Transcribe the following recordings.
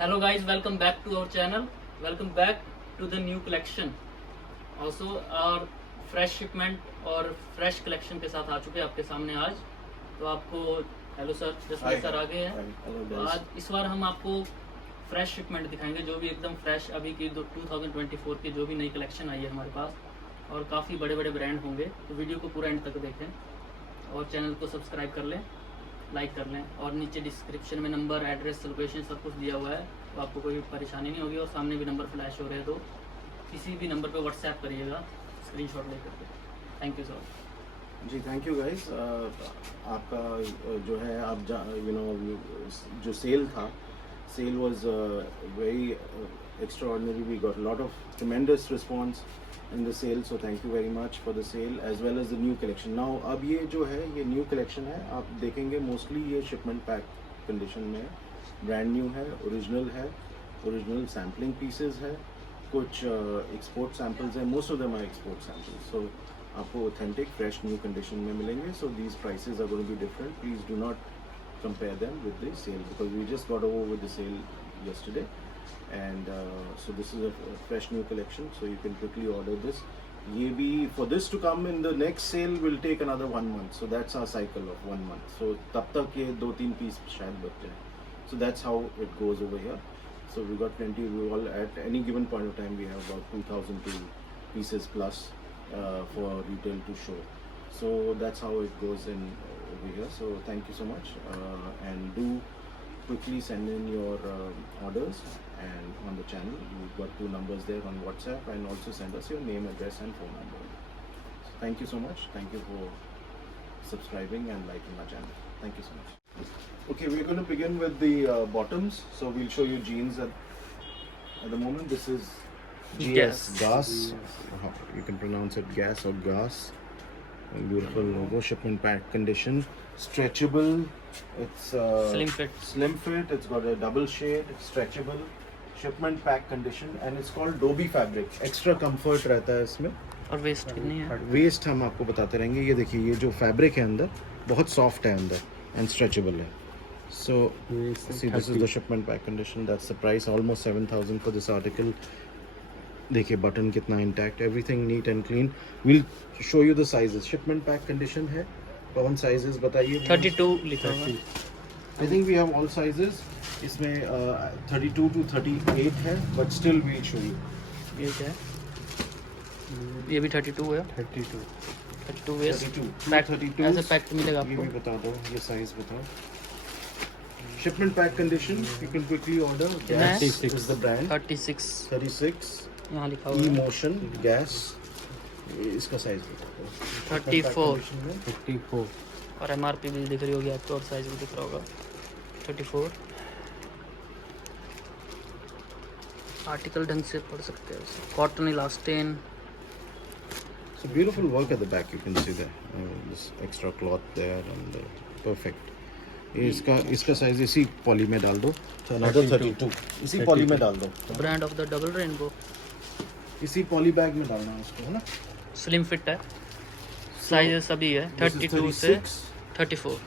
Hello guys, welcome back to our channel. Welcome back to the new collection. Also our fresh shipment और fresh collection के साथ आ चुके हैं आपके सामने आज. तो आपको हेलो सर, जसमीत सर आ गए हैं. तो आज इस बार हम आपको फ्रेश शिपमेंट दिखाएंगे जो भी एकदम फ्रेश अभी की 2024 की जो भी नई कलेक्शन आई है हमारे पास और काफ़ी बड़े बड़े ब्रांड होंगे. तो वीडियो को पूरा एंड तक देखें और चैनल को सब्सक्राइब कर लें, लाइक कर लें और नीचे डिस्क्रिप्शन में नंबर, एड्रेस, लोकेशन सब कुछ दिया हुआ है. तो आपको कोई परेशानी नहीं होगी और सामने भी नंबर फ्लैश हो रहे हैं तो किसी भी नंबर पे व्हाट्सएप करिएगा स्क्रीनशॉट लेकर के. Thank you sir. जी थैंक यू गाइस. आपका जो है आप जो सेल था, sale was very extraordinary. We got a lot of tremendous response in the sale, so thank you very much for the sale as well as the new collection. Now अब ये जो है ये new collection है, आप देखेंगे mostly ये shipment pack condition में है, brand new है, original sampling pieces है, कुछ export samples है, most of them are export samples. So आपको authentic fresh new condition में मिलेंगे. So these prices are going to be different. Please do not compare them with the sale because we just got over with the sale yesterday. And so this is a fresh new collection, so you can quickly order this. ये भी for this to come in the next sale will take another 1 month, so that's our cycle of 1 month. So तब तक ये 2-3 piece शायद बच जाए. So that's how it goes over here. So we got plenty. We all at any given point of time we have about 2,002 pieces plus for retail to show. So that's how it goes in over here. So thank you so much, and do quickly send in your orders and on the channel. You've got 2 numbers there on WhatsApp, and also send us your name, address and phone number. So thank you so much. Thank you for subscribing and liking my channel. Thank you so much. Okay, we're going to begin with the bottoms. So we'll show you jeans at the moment. This is GS. You can pronounce it gas or gas. Beautiful logo, shipment pack condition, stretchable. It's slim fit. It's got a double shade, stretchable, shipment pack condition, and it's called Dobi fabric. Extra comfort रहता है इसमें. और waste कितनी है? Waste हम आपको बताते रहेंगे. ये देखिए, ये जो फैब्रिक है अंदर बहुत सॉफ्ट है अंदर एंड स्ट्रेचेबल है. So see, this is the shipment pack condition. That's the price, almost 7,000 for this article. देखिए बटन कितना intact, everything neat and clean. Will show you the sizes. Shipment pack condition है. कौन sizes बताइए? 32 लिखा हुआ है. I think we have all sizes. इसमें 32 to 38 है, but still we show you. ये क्या है? ये भी 32 है. 32 वेस्ट पैक. ऐसे पैक मिलेगा ये आपको. भी बता दो, ये साइज बताओ. Shipment pack condition, you can quickly order. Gas is the brand. 36 यहाँ लिखा हुआ है. Emotion gas. इसका साइज बताओ. 34 और MRP भी दिख रही होगी आपको और साइज भी दिख रहा होगा. 34 आर्टिकल ढंग से पढ़ सकते हैं. Cotton elastin. So beautiful work at the back, you can see there. This extra cloth there and perfect. इसका साइज इसी पॉली में डाल दो. So another 32. इसी पॉली में डाल दो. Brand of the double rainbow. इसी पॉली बैग में डालना है उसको, है ना. स्लिम फिट है. साइज सभी है 32 से 34.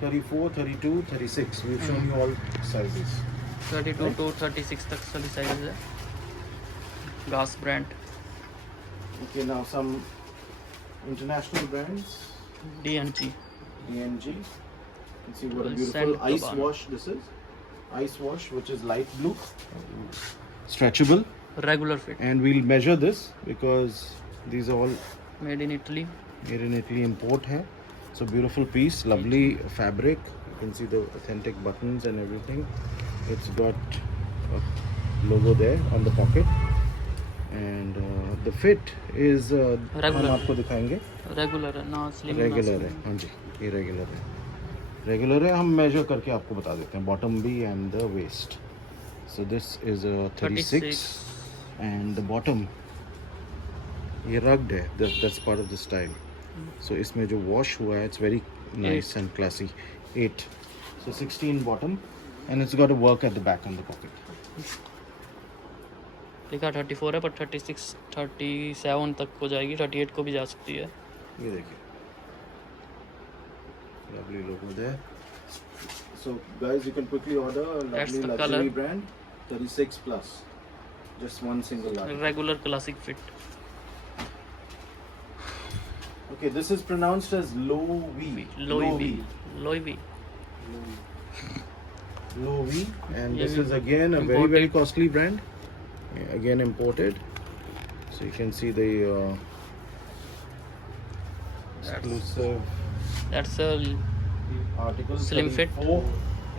34, 32, 36. We've shown you all sizes. 32 to 36 तक सभी साइज है. गास brand. Okay, now some international brands. DNG. You can see what a beautiful Saint ice Laurent. wash this is. Ice wash, which is light blue. Stretchable. Regular fit. And we'll measure this because these are all made in Italy. made in Italy, import है. So beautiful piece, lovely fabric. You can see the authentic buttons and everything. It's got a logo there on the pocket. And the fit is हम आपको दिखाएंगे. Regular है ना, slim. Regular है. हाँ जी, ये regular है. रेगुलर है. हम मेजर करके आपको बता देते हैं. बॉटम भी and the waist. So this is a 36. And the bottom ये rugged है. That's part of the style. So इसमें जो wash हुआ है, it's very nice and classy. 8. So 16 bottom, and it's got a work at the back on the pocket. लिखा 34 है पर 36 37 तक हो जाएगी. 38 को भी जा सकती है. ये देखिए, lovely logo there. So guys, you can quickly order a That's lovely the luxury color. brand, 36 plus. Just one single large. Regular classic fit. Okay, this is pronounced as Loewe. Loewe. Loewe, and Yeah, this is again a very imported. costly brand. Again imported. So you can see the exclusive That's a article. Slim fit. 34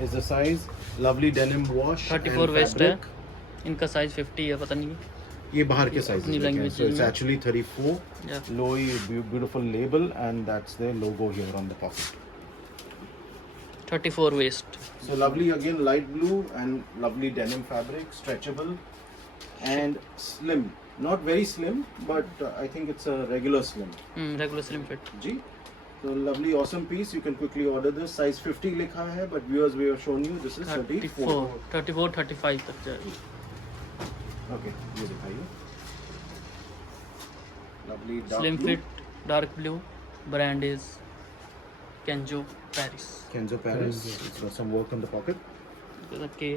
is the size. Lovely denim wash. 34 and waste है. fabric. इनका size 50 है, पता नहीं. ये बाहर के sizes अपनी देखें. language So it's में. actually 34. Yeah. Loewe, beautiful label, and that's their logo here on the pocket. 34 waist. So lovely again, light blue and lovely denim fabric, stretchable and slim. Not very slim, but I think it's a regular slim. Regular slim fit. G. So lovely, awesome piece. You can quickly order this. Size 50 लिखा है, but viewers, we have shown you this is 34. 34 35 तक जाएगी. Okay, ये दिखाइए. Lovely dark slim blue. Fit, dark blue. Brand is केंजो Paris. Kenzo Paris. It's got some work on the pocket. के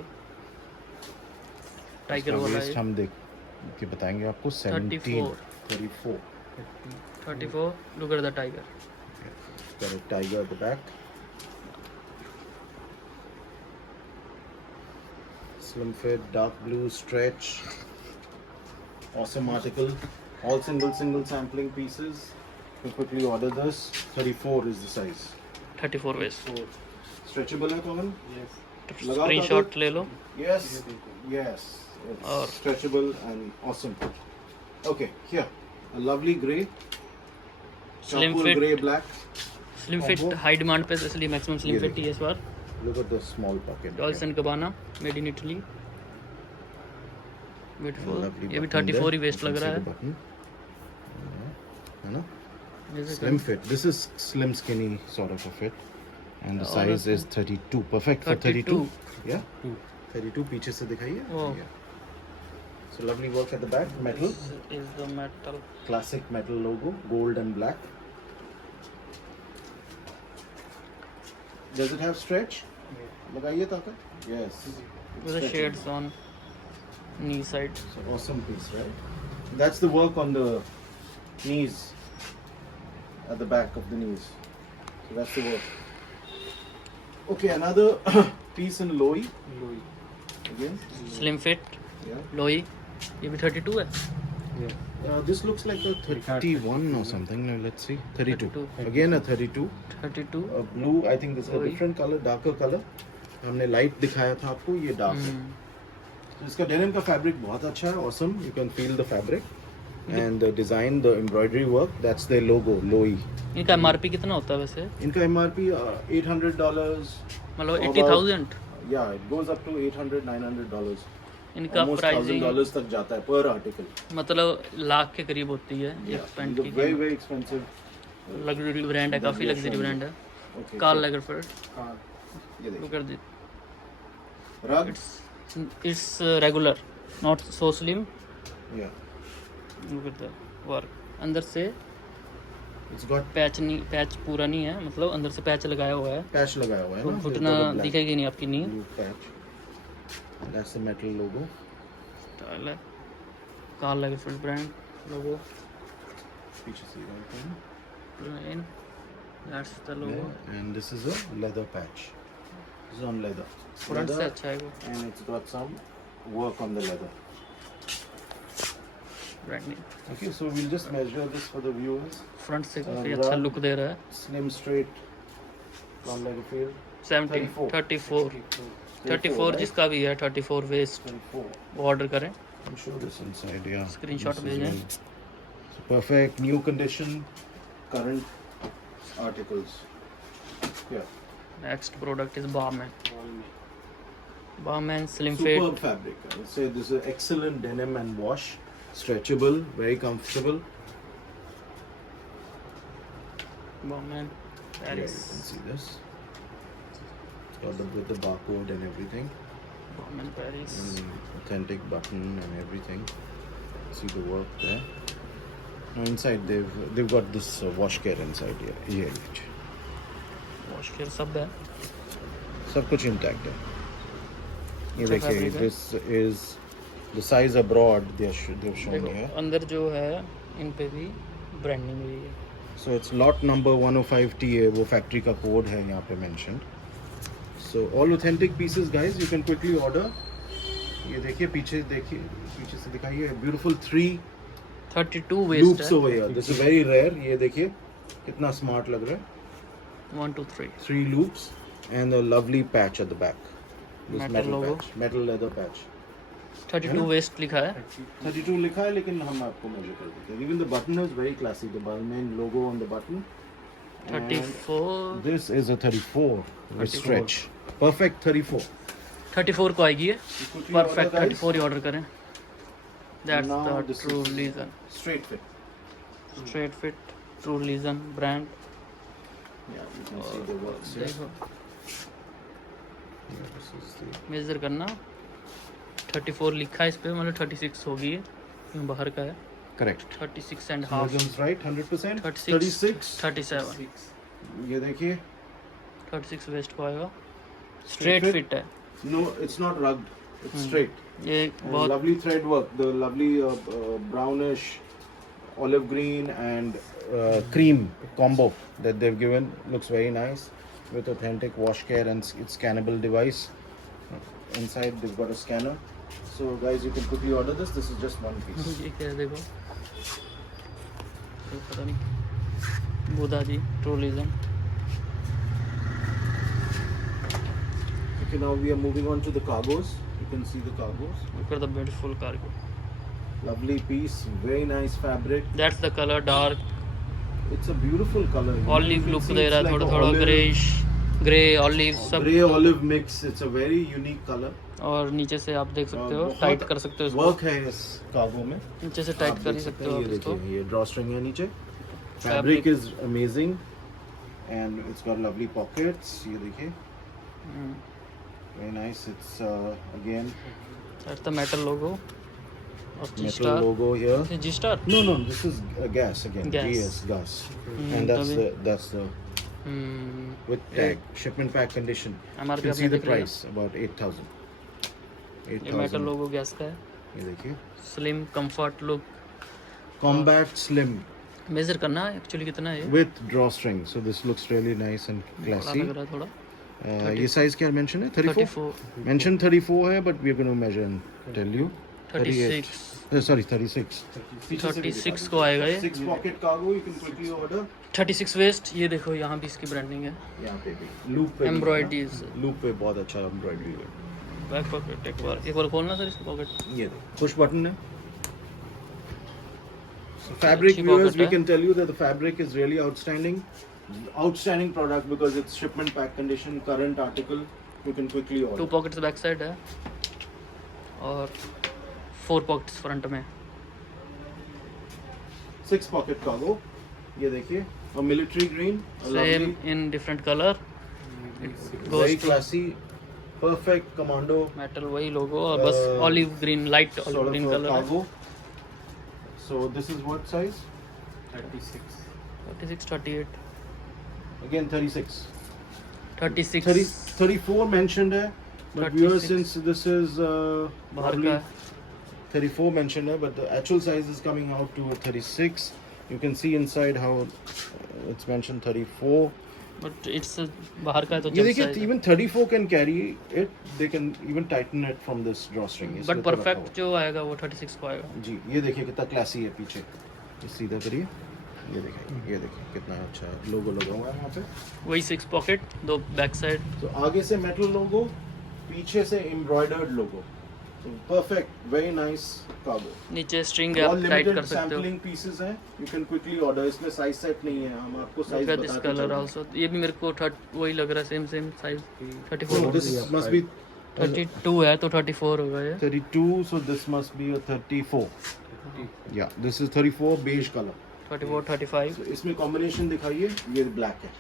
tiger इसका वाला waist है. हम देख के बताएंगे आपको. 17. 34. 34. Look at the tiger. Got a tiger at the back. Slim fit, dark blue, stretch. Awesome article. All single sampling pieces. You quickly order this. 34 is the size. 34 waist. So stretchable है कौन? लगाओ screenshot ताकि- ले लो. Yes. Yes. It's और- stretchable and awesome. Okay, here. A lovely grey. Slim Charcoal fit. grey black. Slim fit Combo. High demand पे, इसलिए maximum slim ये fit ही है इस बार. Look at the small pocket. Dolce and Gabbana, made in Italy. Beautiful. Lovely ये भी button 34 ही there. वेस्ट You लग can रहा see है. the button. है ना? जैसे Slim fit. This is slim skinny sort of a fit, and the और size उसमें- is 32. Perfect for 32. 32. Yeah. 32 पीछे से दिखाइए. Oh. Yeah. So lovely work at the back. Metal. Is the metal. Classic metal logo. Gold and black. Does it have stretch? लगाइए ताकत. Yes. It's With the stretchable. shades on knee side. So awesome piece, right? That's the work on the knees, at the back of the knees. So that's the work. Okay, another piece in Loewe. Again. Slim fit Yeah. लोई. ये भी 32 है. This looks like a 31 or something. No, let's see. 32. 32. Again a 32. 32. Blue. I think this is a Loewe. different color, darker color. हमने light दिखाया था आपको, ये dark है. So इसका denim का fabric बहुत अच्छा है, awesome. You can feel the fabric and the design, the embroidery work. That's their logo, Loewe. इनका एमआरपी कितना होता है वैसे? इनका MRP $800. मतलब About- 80,000. Yeah, it goes up to $800-900. इनका Almost प्राइसिंग $1,000 तक जाता है per article. मतलब लाख के करीब होती है Yeah, एक पैंट the की. very expensive. लग्जरी ब्रांड है, काफी Yeah, लग्जरी sure. ब्रांड है. Okay. Karl so- Lagerfeld. हाँ, ये लुक देखिए. At this. Rug. It's regular, not so slim. Yeah. Look at the work. अंदर से It's got पैच पूरा नहीं है, मतलब अंदर से पैच लगाया हुआ है. patch लगाया हुआ है ना. घुटना It's got a black दिखेगी नहीं आपकी knee. blue patch. That's the metal logo. Style है. Karl Lagerfeld brand logo. पीछे से right hand. Plain. That's the logo. Yeah, and this is a leather patch. This is on leather. Front से Leather, अच्छा है वो. and it's got some work on the leather. Brand नहीं. Okay, so we'll just measure this for the viewers. Front से काफी rug. अच्छा look दे रहा है. Slim, straight, from Lagerfeld. 17, 34. 34 right? जिसका भी है 34 वेस्ट 34. वो ऑर्डर करें. I'll show this inside, yeah. Screenshot This is भेजें. all- So perfect, new condition, current articles. Yeah. Next product is barman. Barman slim fit. Superb fabric. I would say this is excellent denim and wash. Stretchable, very comfortable. Barman Yeah, Paris. you can see this. It's got with the barcode and everything. Barman Paris. Authentic button and everything. See the work there. Now inside they've got this wash care inside here. Here. Wash care सब है. सब कुछ intact है। ये अच्छा देखिए, fabric है। This is the size abroad they have shown देखो हियर। अंदर जो है इन पे भी ब्रांडिंग हुई है। So it's lot number 105 TA, वो फैक्ट्री का कोड है यहाँ पे mentioned. So all authentic pieces guys, you can quickly order. ये देखिए पीछे से दिखाइए, ब्यूटीफुल 3 32 वेस्ट लूप्स है। Over here. This is very rare. ये देखिए कितना स्मार्ट लग रहा है। 1 2 3 3 loops and a lovely patch at the back. This Metal metal logo. patch, metal leather patch. 32 waste लिखा है। 32 लिखा है, लेकिन हम आपको मेजर कर देते हैं। Even the button is very classy. The main logo on the button. And 34 this is a 34 with 34. stretch. Perfect 34. 34 को आएगी ये। quickly perfect order, guys. 34 ही ऑर्डर करें। That's Now the this true is religion. straight fit. Straight fit, true religion brand. Yeah, you can see the works here. देखो Yeah, this is the measure करना। 34 लिखा है इस पे, मतलब 36 होगी ये, क्यों बाहर का है। correct. 36 and half. Margins right, 100%. 36 37 ये देखिए, 36 वेस्ट को आएगा। Straight fit. फिट है no, it's not rugged. It's straight. ये And बहुत। lovely thread work, the lovely brownish, olive green and cream combo that they've given looks very nice with authentic wash care, and it's scannable device. Inside they've got a scanner. So guys, you can quickly order this. This is just one piece. ये क्या है देखो, ये पता नहीं। बुधा जी true reason. Okay, now we are moving on to the cargos. You can see the cargos. Look at the beautiful cargo. Lovely piece, very nice fabric. That's the color dark It's a beautiful color. You olive can look see they it's रहा है, like थोड़ा a थोड़ा olive- greyish, grey olive सब। grey olive mix. It's a very unique color. और नीचे से आप देख सकते हो, बहुत टाइट कर सकते हो इसको। वर्क है इस कार्गो में। नीचे से आप टाइट कर देख ही सकते हो हैं, आप ये इसको। देखिए, ये ड्रॉ स्ट्रिंग है नीचे। Fabric. Fabric is amazing and it's got lovely pockets. ये देखिए, very nice. It's again that's the metal logo of G metal star. logo here. G star. No, this is gas again. Gas. GS gas, and that's the with tag, shipment pack condition. You MRP can आपने see the देख लिया। price about 8,000. ये metal 8,000. लोगो gas का है। ये देखिए, slim comfort look. combat slim measure करना है एक्चुअली कितना है ये। with drawstring. So this looks really nice and बड़ा classy. लग रहा है थोड़ा। ये साइज क्या मेंशन है? 34. 34 Mention 34 है, but we're going to measure and tell you. 36 Sorry, 36. 36 को आएगा ये। 6 pocket cargo. You can quickly order. 36 waste. ये देखो यहाँ भी इसकी ब्रांडिंग है। यहाँ पे भी लूप पे Embroideries। लूप पे बहुत अच्छा एम्ब्रॉयडरी है। बैक पॉकेट एक बार खोलना सर इसका पॉकेट। ये देखो, पुश बटन है। Fabric अच्छी viewers, pocket we है। can tell you that the fabric is really outstanding product because it's shipment pack condition, current article. You can quickly 2 order. Pockets back side है और 4 pockets front में। 6 pocket cargo. ये देखिए, a military green, a same lovely, in different colour. very classy, perfect commando metal वही लोगो और बस olive green, light sort olive of green a colour है। cargo. So this is what size? 36 38 Again 36. 36 34 mentioned है, but viewers, 36. since this is बाहर probably का है। 34 mentioned है, but the actual size is coming out to 36. You can see inside how it's mentioned 34. But it's बाहर का है तो ये जब देखिए, size. even 34 can carry it. They can even tighten it from this drawstring. But इसलिए तो रखा परफेक्ट जो आएगा वो 36 को आएगा। हुआ। जी, ये देखिए कितना क्लासी है पीछे। ये सीधा करिए, ये देखिए कितना अच्छा लोगो लगा हुआ है यहाँ पे। वही 6 पॉकेट, 2 बैक साइड। तो आगे से मेटल लोगो, पीछे से एम्ब्रॉयडर्ड लोगो। So perfect, very nice cargo. नीचे स्ट्रिंग है, All आप टाइट कर limited सकते हो। sampling pieces हैं, you can quickly order. इसमें साइज सेट नहीं है, हम आपको साइज Look at this बताते color चलेंगे। also। ये भी मेरे को वही लग रहा है, same size. So 34 this must be 32 है तो 34 होगा ये। 32, so this must be a 34. Yeah, this is 34 beige color. 34 35 So इसमें combination दिखाइए, ये black है।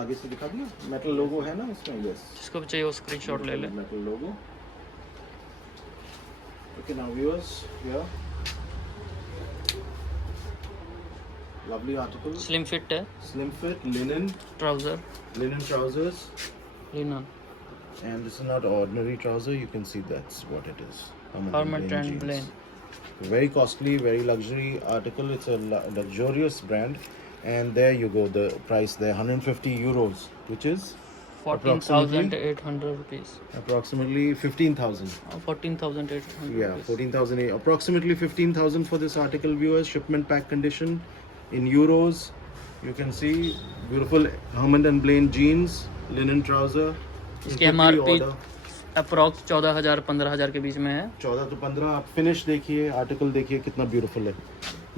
आगे से दिखा दिया, metal logo है ना इसमें? Yes. जिसको भी चाहिए वो स्क्रीनशॉट ले ले। Metal logo. Okay, now viewers, here lovely article. Slim fit है, Slim fit, linen trousers. Linen, And this is not ordinary trouser. You can see that's what it is. Hermet and jeans. Blaine. Very costly, very luxury article. It's a luxurious brand. And there you go, the price there, 150 euros, which is 14,800 rupees. approximately 15,000. 14,800 Yeah, rupees. 14,000, approximately 15,000 for this article, viewers. Shipment pack condition in euros. You can see beautiful Hermet and Blaine jeans, linen trouser. इसकी Quickly MRP order. Approx 14,000-15,000 के बीच में है. 14 to 15. आप finish देखिए, article देखिए कितना beautiful है.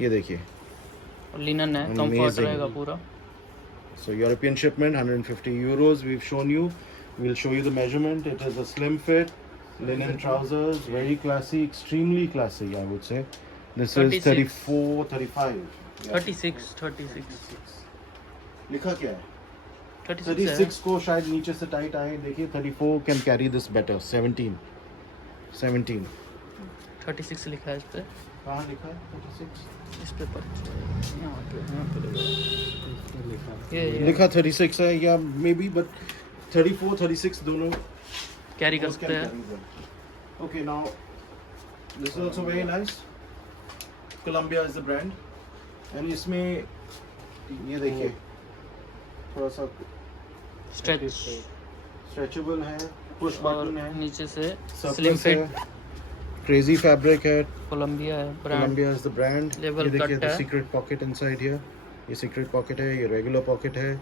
ये देखिए. और लिनन है, कंफर्ट Amazing. रहेगा पूरा. So European shipment, 150 euros. We've shown you. We'll show you the measurement. It is a slim fit, linen trousers, very classy, extremely classy, I would say. This 36. is 34, 35. Yeah. 36. लिखा क्या है? 36 36 को शायद नीचे से tight आए. देखिए 34 can carry this better. 17. 36 लिखा है इस पे. कहाँ लिखा है 36? इस पे पर यहाँ पे ये लिखा 36 है या मे बी बट 34 36 दोनों कैरी कर both सकते can हैं. carry them. Okay, now this is also very nice. Columbia is the brand. And इसमें ये देखिए थोड़ा सा स्ट्रेच स्ट्रेचेबल है, पुश और बटन है, नीचे से surplus स्लिम फिट. है, crazy fabric है. कोलंबिया है brand. Columbia is the brand. Label ये देखिए cut the है. secret pocket inside here. ये secret pocket है, ये regular pocket है.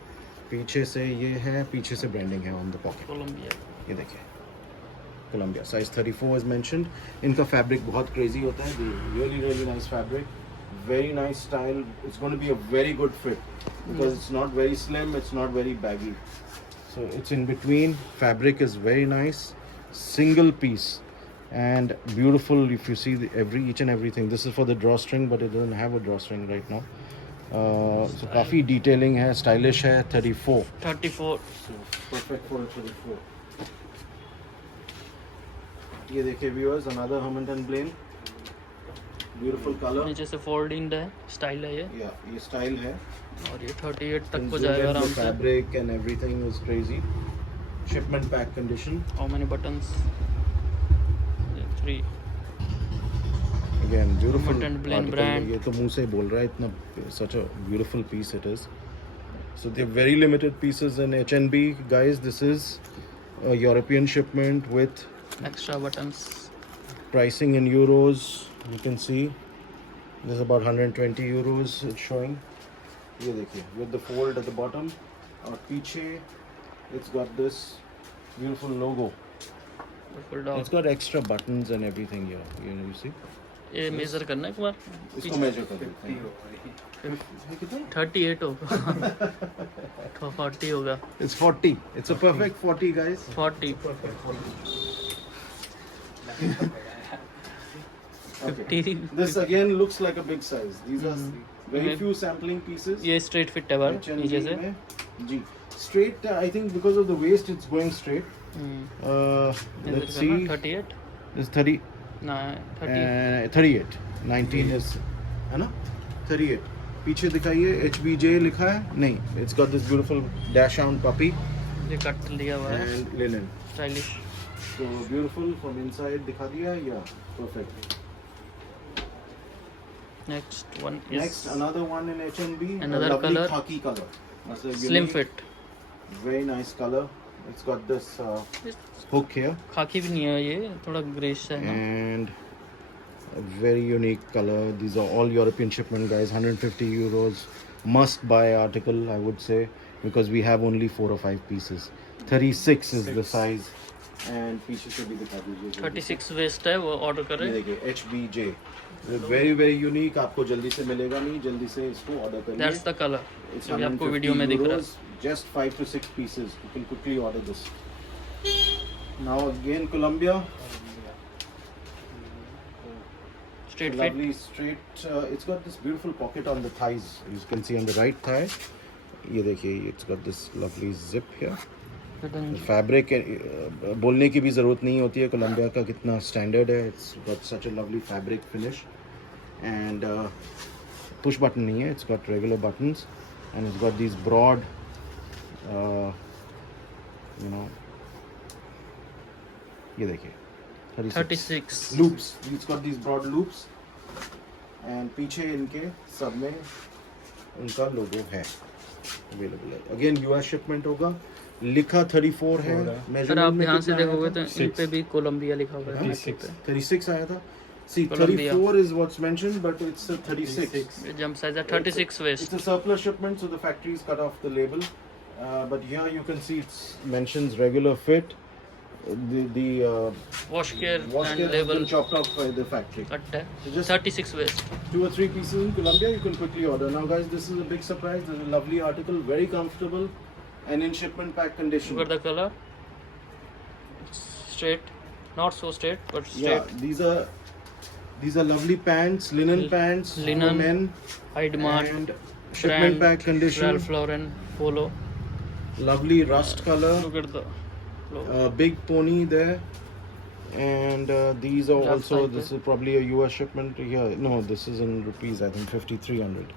पीछे से ये है, पीछे से branding है on the pocket. कोलंबिया. ये देखिए Columbia size 34 is mentioned. इनका fabric बहुत crazy होता है. Really nice fabric. Very nice style. It's going to be a very good fit because it's not very slim, it's not very baggy. So it's in between. Fabric is very nice. Single piece and beautiful. If you see each and everything. This is for the drawstring, but it doesn't have a drawstring right now. So काफी detailing है, stylish है. 34. 34. So perfect for a 34. ये देखिए viewers, another Hermet and Blaine. Beautiful color. नीचे से folding है, style है ये. Yeah, ये style है. और ये 38 तक And को look जाएगा at आराम the से. fabric and everything is crazy. Shipment pack condition. How many buttons? 3. Again, beautiful. Hermet and Blaine article. brand. ये तो मुंह से बोल रहा है इतना. Such a beautiful piece it is. So they're very limited pieces in H&B, guys. This is a European shipment with extra buttons. pricing in euros. You can see this is about 120 euros. It's showing. ये देखिए with the fold at the bottom. और पीछे it's got this beautiful logo. Full dog. It's got extra buttons and everything here. You see? ये major करना है एक बार. इसको measure कर देते हैं. 38 होगा. 40 होगा. It's 40. It's a perfect 40, guys. 40. Okay. 50. This again looks like a big size. These are very Mhm. few sampling pieces. ये स्ट्रेट फिट है बार H&B नीचे से. में. जी. Straight. I think because of the waist, it's going straight. Let's see. 38 This 30. ना 30. 38. 19 is है ना? 38. पीछे दिखाइए HBJ लिखा है नहीं. It's got this beautiful dachshund puppy ये कट लिया हुआ है. and linen. Stylish. So beautiful from inside दिखा दिया. Yeah, perfect. Next one is Next, another one in H&B. Another a lovely color. khaki color. That's a slim unique, fit. Very nice color. It's got this hook here खाकी भी नहीं है ये, थोड़ा greyish है ना. and a very unique color. These are all European shipment, guys. 150 euros. Must buy article, I would say, because we have only 4 or 5 pieces. 36 is the size. And पीछे से भी दिखा दीजिए. 36 वेस्ट है वो ऑर्डर ये करें. देखिए HBJ. very unique. आपको जल्दी से मिलेगा नहीं. जल्दी से इसको ऑर्डर करिए. दैट्स द कलर It's जो भी आपको 150 वीडियो में दिख रहा है. euros, just 5 to 6 pieces. You can quickly order this. Now again Columbia. Straight fit. Lovely straight. It's got this beautiful pocket on the thighs. You can see on the right thigh. ये देखिए, it's got this lovely zip here. Fabric बोलने की भी ज़रूरत नहीं होती है. Columbia का कितना standard है. It's got such a lovely fabric finish. And push button नहीं है, it's got regular buttons and it's got these broad you know, ये देखिए 36 loops, it's got these broad loops and पीछे इनके सब में उनका लोगो है, अवेलेबल है। अगेन यूएस शिपमेंट होगा, लिखा 34 है। सर आप ध्यान से देखोगे तो इन पे भी कोलंबिया लिखा हुआ है। 36 आया था। See, Colombia. 34 is what's mentioned, but it's a 36. ये जंप साइज है 36 waste. It's a surplus shipment, so the factory's cut off the label. But here you can see it mentions regular fit. The wash care wash and care has label been chopped off by the factory. Cut है। So just 36 waist. 2 or 3 pieces in Colombia, you can quickly order. Now, guys, this is a big surprise. This is a lovely article, very comfortable, and in shipment pack condition. Look at the color. Straight, not so straight, but straight. Yeah, these are lovely pants, linen pants Linen, for men, high demand. and shipment pack condition. Ralph Lauren Polo. Lovely rust color. Look at the logo. Big pony there, and these are Left also. side This is probably a US shipment here. No, this is in rupees. I think 5,300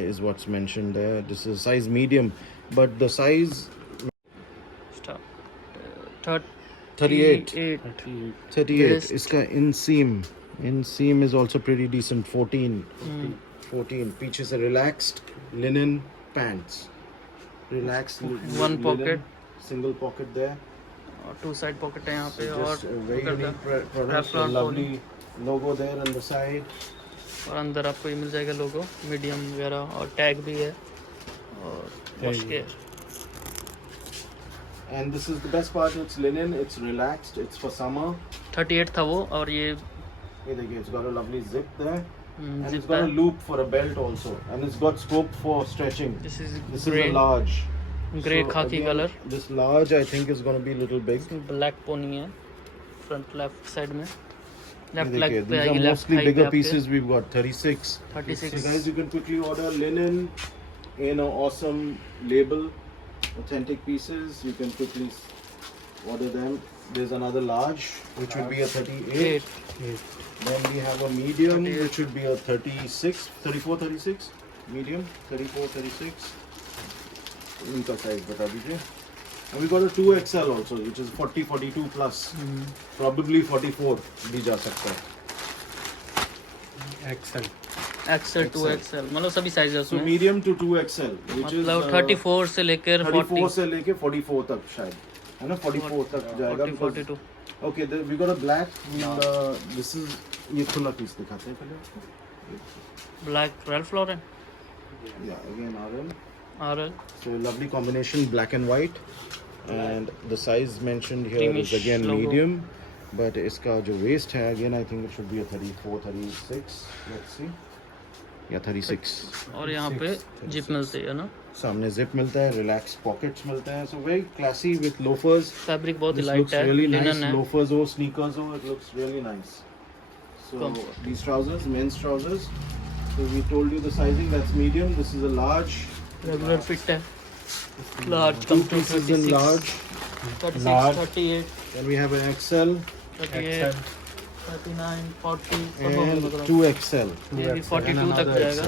is what's mentioned there. This is size medium, but the size Start. 38. 38. Waist. Iska in seam is also pretty decent. 14. 14. Peach is a relaxed linen pants. Relaxed. One linen, pocket. Single pocket there. और to side pocket है यहाँ पे So और just a very look at unique the product. Ralph A Lauren lovely logo there on the side. और अंदर आपको ये मिल जाएगा लोगो मीडियम वगैरह और टैग भी है और wash care. And this is the best part. It's linen. It's relaxed. It's for summer. 38 था वो और ये ये देखिए, it's got a lovely zip there. And it's zip got a है। loop for a belt also. And it's got scope for stretching. This is This grey is a large. Grey So खाकी again, colour. This large I think is going to be a little big. Black pony है front left side में। ये left देखिए, leg पे these are आएगी left mostly thigh पे bigger आपके। pieces. We've got 36. 36 So guys, you can quickly order linen in an awesome label, authentic pieces. You can quickly order them. There's another large, which would be a 38. 8 Then we have a medium, 38. which would be a 36, 34, 36. Medium, 34, 36. इनका size बता दीजिए. And we got a 2XL also, which is 40, 42 plus. Probably 44 भी जा सकता है. XL 2XL मतलब सभी size है So उसमें। medium to 2XL, which is मतलब 34 से लेकर 34 40 से लेके 44 तक शायद, है ना? 44 तक जाएगा. 40 because- 42। Okay, we got a black. This is ये खुला पीस दिखाते हैं पहले आपको. Black Ralph Lauren Yeah, again RM. RL So lovely combination, black and white, and the size mentioned here Creamish is again logo. medium, but इसका जो waist है again I think it should be a 34, 36. Let's see. Yeah, 36. और यहाँ पे 36. Zip मिलती है ना। सामने zip मिलता है, relaxed pockets मिलते हैं, so very classy with loafers. Fabric बहुत ही This लाइट looks है, really nice. लिनन है। Loafers or sneakers or it looks really nice. So Comfort. these trousers, men's trousers. So we told you the sizing. That's medium. This is a large. Regular fit है। Large Two come two pieces in 36 large. 36 large. 38 Then we have an XL 38 39 40 सब होंगे and मतलब। 2XL. ये भी 42 तक जाएगा।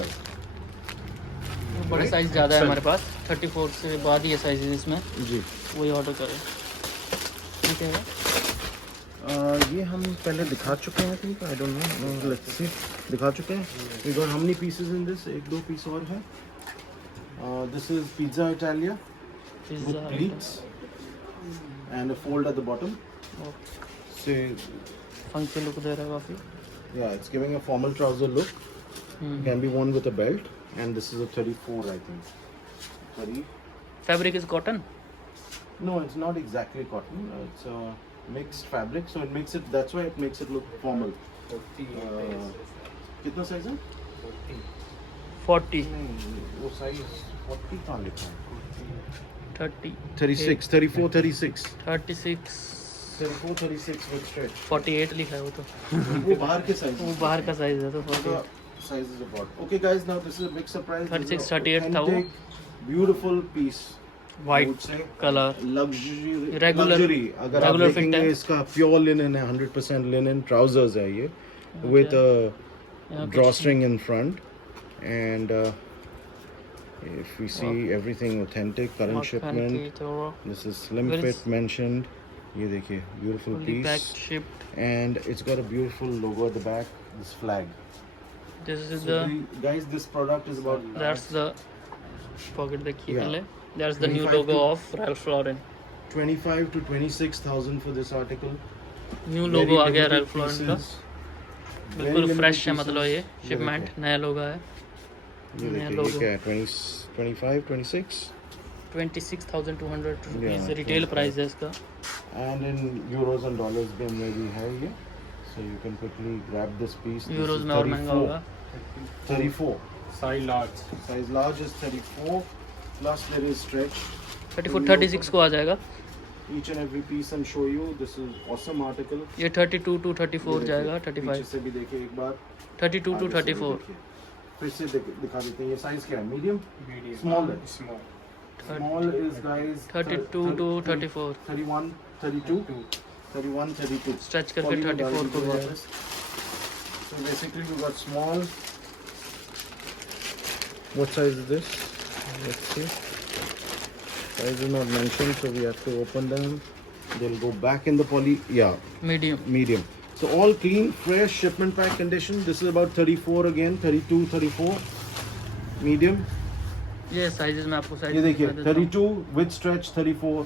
बड़े size ज़्यादा है हमारे पास, 34 से बाद ही है साइज इसमें, जी. वही ऑर्डर करें। ठीक है ये हम पहले दिखा चुके हैं. think I don't know. Let's see. दिखा चुके हैं. We got how many pieces in this? एक दो पीस और है. This is Pizza Italia with pleats and a fold at the bottom. Say, funky look दे रहा है काफ़ी। yeah, it's giving a formal trouser look. Can be worn with a belt, and this is a 34, I think. 30. Fabric is cotton. No, it's not exactly cotton. It's a mixed fabric, so it makes it. That's why it makes it look formal. कितना size है? 40 नहीं, वो size 40 कहाँ लिखा है? 30 36, 34, 36. 36 34, 36 with stretch. 48 लिखा है वो तो। वो बाहर के size. वो बाहर का साइज है तो The 48। size is about. Okay, guys, now this is a big surprise. This is 36, a 38 था वो। authentic, beautiful piece. I would white say. Colour Luxury. Regular- luxury. अगर आप regular fit देखेंगे है। इसका प्योर लिनन है, 100% लिनन trousers है ये, with a यहाँ drawstring in front, And if we see everything authentic, current shipment. This is slim Where fit is- mentioned. ये देखिए, beautiful fully piece. packed, shipped. And it's got a beautiful logo at the back. This flag. This is So the guys, this product is about. that's the pocket देखिए Yeah. पहले. That's the new 25 logo to- of Ralph Lauren. 25 to 26,000 for this article. New Very लोगो आ गया limited Ralph Lauren का. pieces. Very बिल्कुल limited fresh है, pieces. मतलब ये ये shipment देखिए, नया लोगो है. ये नया देखिए, logo. ये क्या है? 25, 26. 26,200 रुपीज Yeah, रिटेल 25. प्राइस है इसका. And in euros and dollars में भी है ये. So you can quickly grab this piece. This euros is में और महंगा 34. होगा. 34. Size large. Size large is 34. Plus there is stretch. 34 36 को आ जाएगा. Each and every piece and show you. This is awesome article. ये 32 to 34 ये जाएगा. देखिए, 35 पीछे से भी देखिए एक बार. 32 to आगे से भी 34. देखिए. फिर से दिखा देते हैं. ये साइज क्या है? मीडियम. Medium. Small है. Small. Small is guys 32 to 34. 31, 32, 31, 32. Stretch करके 34 को भी जाएगा. So basically you got small. What size is this? Let's see. Size is not mentioned, so we have to open them. They'll go back in the poly. Yeah, medium. medium. So all clean, fresh, shipment pack condition. This is about 34 again, 32, 34. Medium. ये sizes में आपको size ये देखिए 32 with stretch 34,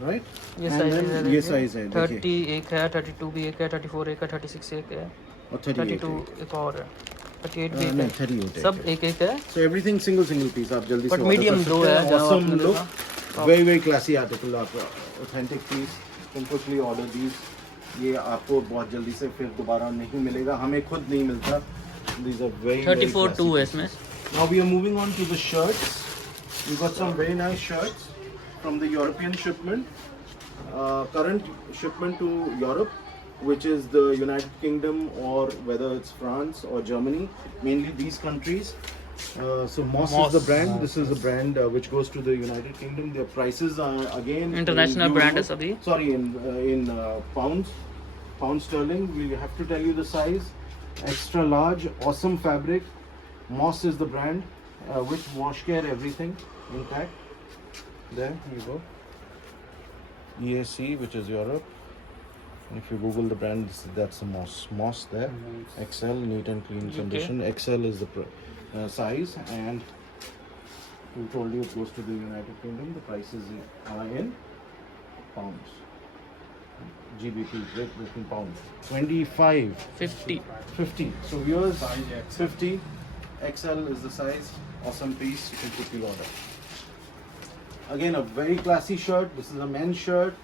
right? ये And size then है. ये size है, देखिए. 30 एक है, 32 भी एक है, 34 एक है, 36 एक है, और 38 32 एक और है, 38 भी एक नहीं, है. 38 है. सब एक एक है. So everything single piece. आप जल्दी But से order medium कर दो सकते है, हैं. जहाँ Awesome आपने look. देखा. Very classy article. आप authentic piece. Can quickly order these. ये आपको बहुत जल्दी से फिर दोबारा नहीं मिलेगा. हमें खुद नहीं मिलता. These are very 34 classy 2 है pieces. इसमें. Now we are moving on to the shirts. We've got some very nice shirts from the European shipment. Current shipment to Europe, which is the United Kingdom or whether it's France or Germany, mainly these countries. So Moss is the brand. This is a brand which goes to the United Kingdom. Their prices are again International in brand euro- है सभी. Sorry, in pounds, pound sterling. We have to tell you the size. Extra large, awesome fabric. Moss is the brand with wash care, everything intact. There you go. EAC, which is Europe. And if you Google the brand, that's a Moss. Moss there. XL, neat and clean condition. XL is the size, and who told you it goes to the United Kingdom? The prices are in pounds. GBP, Great Britain pound. 25, 50. 50. So viewers, Size X. 50. XL is the size. Awesome piece. You can quickly order. Again, a very classy shirt. This is a men's shirt.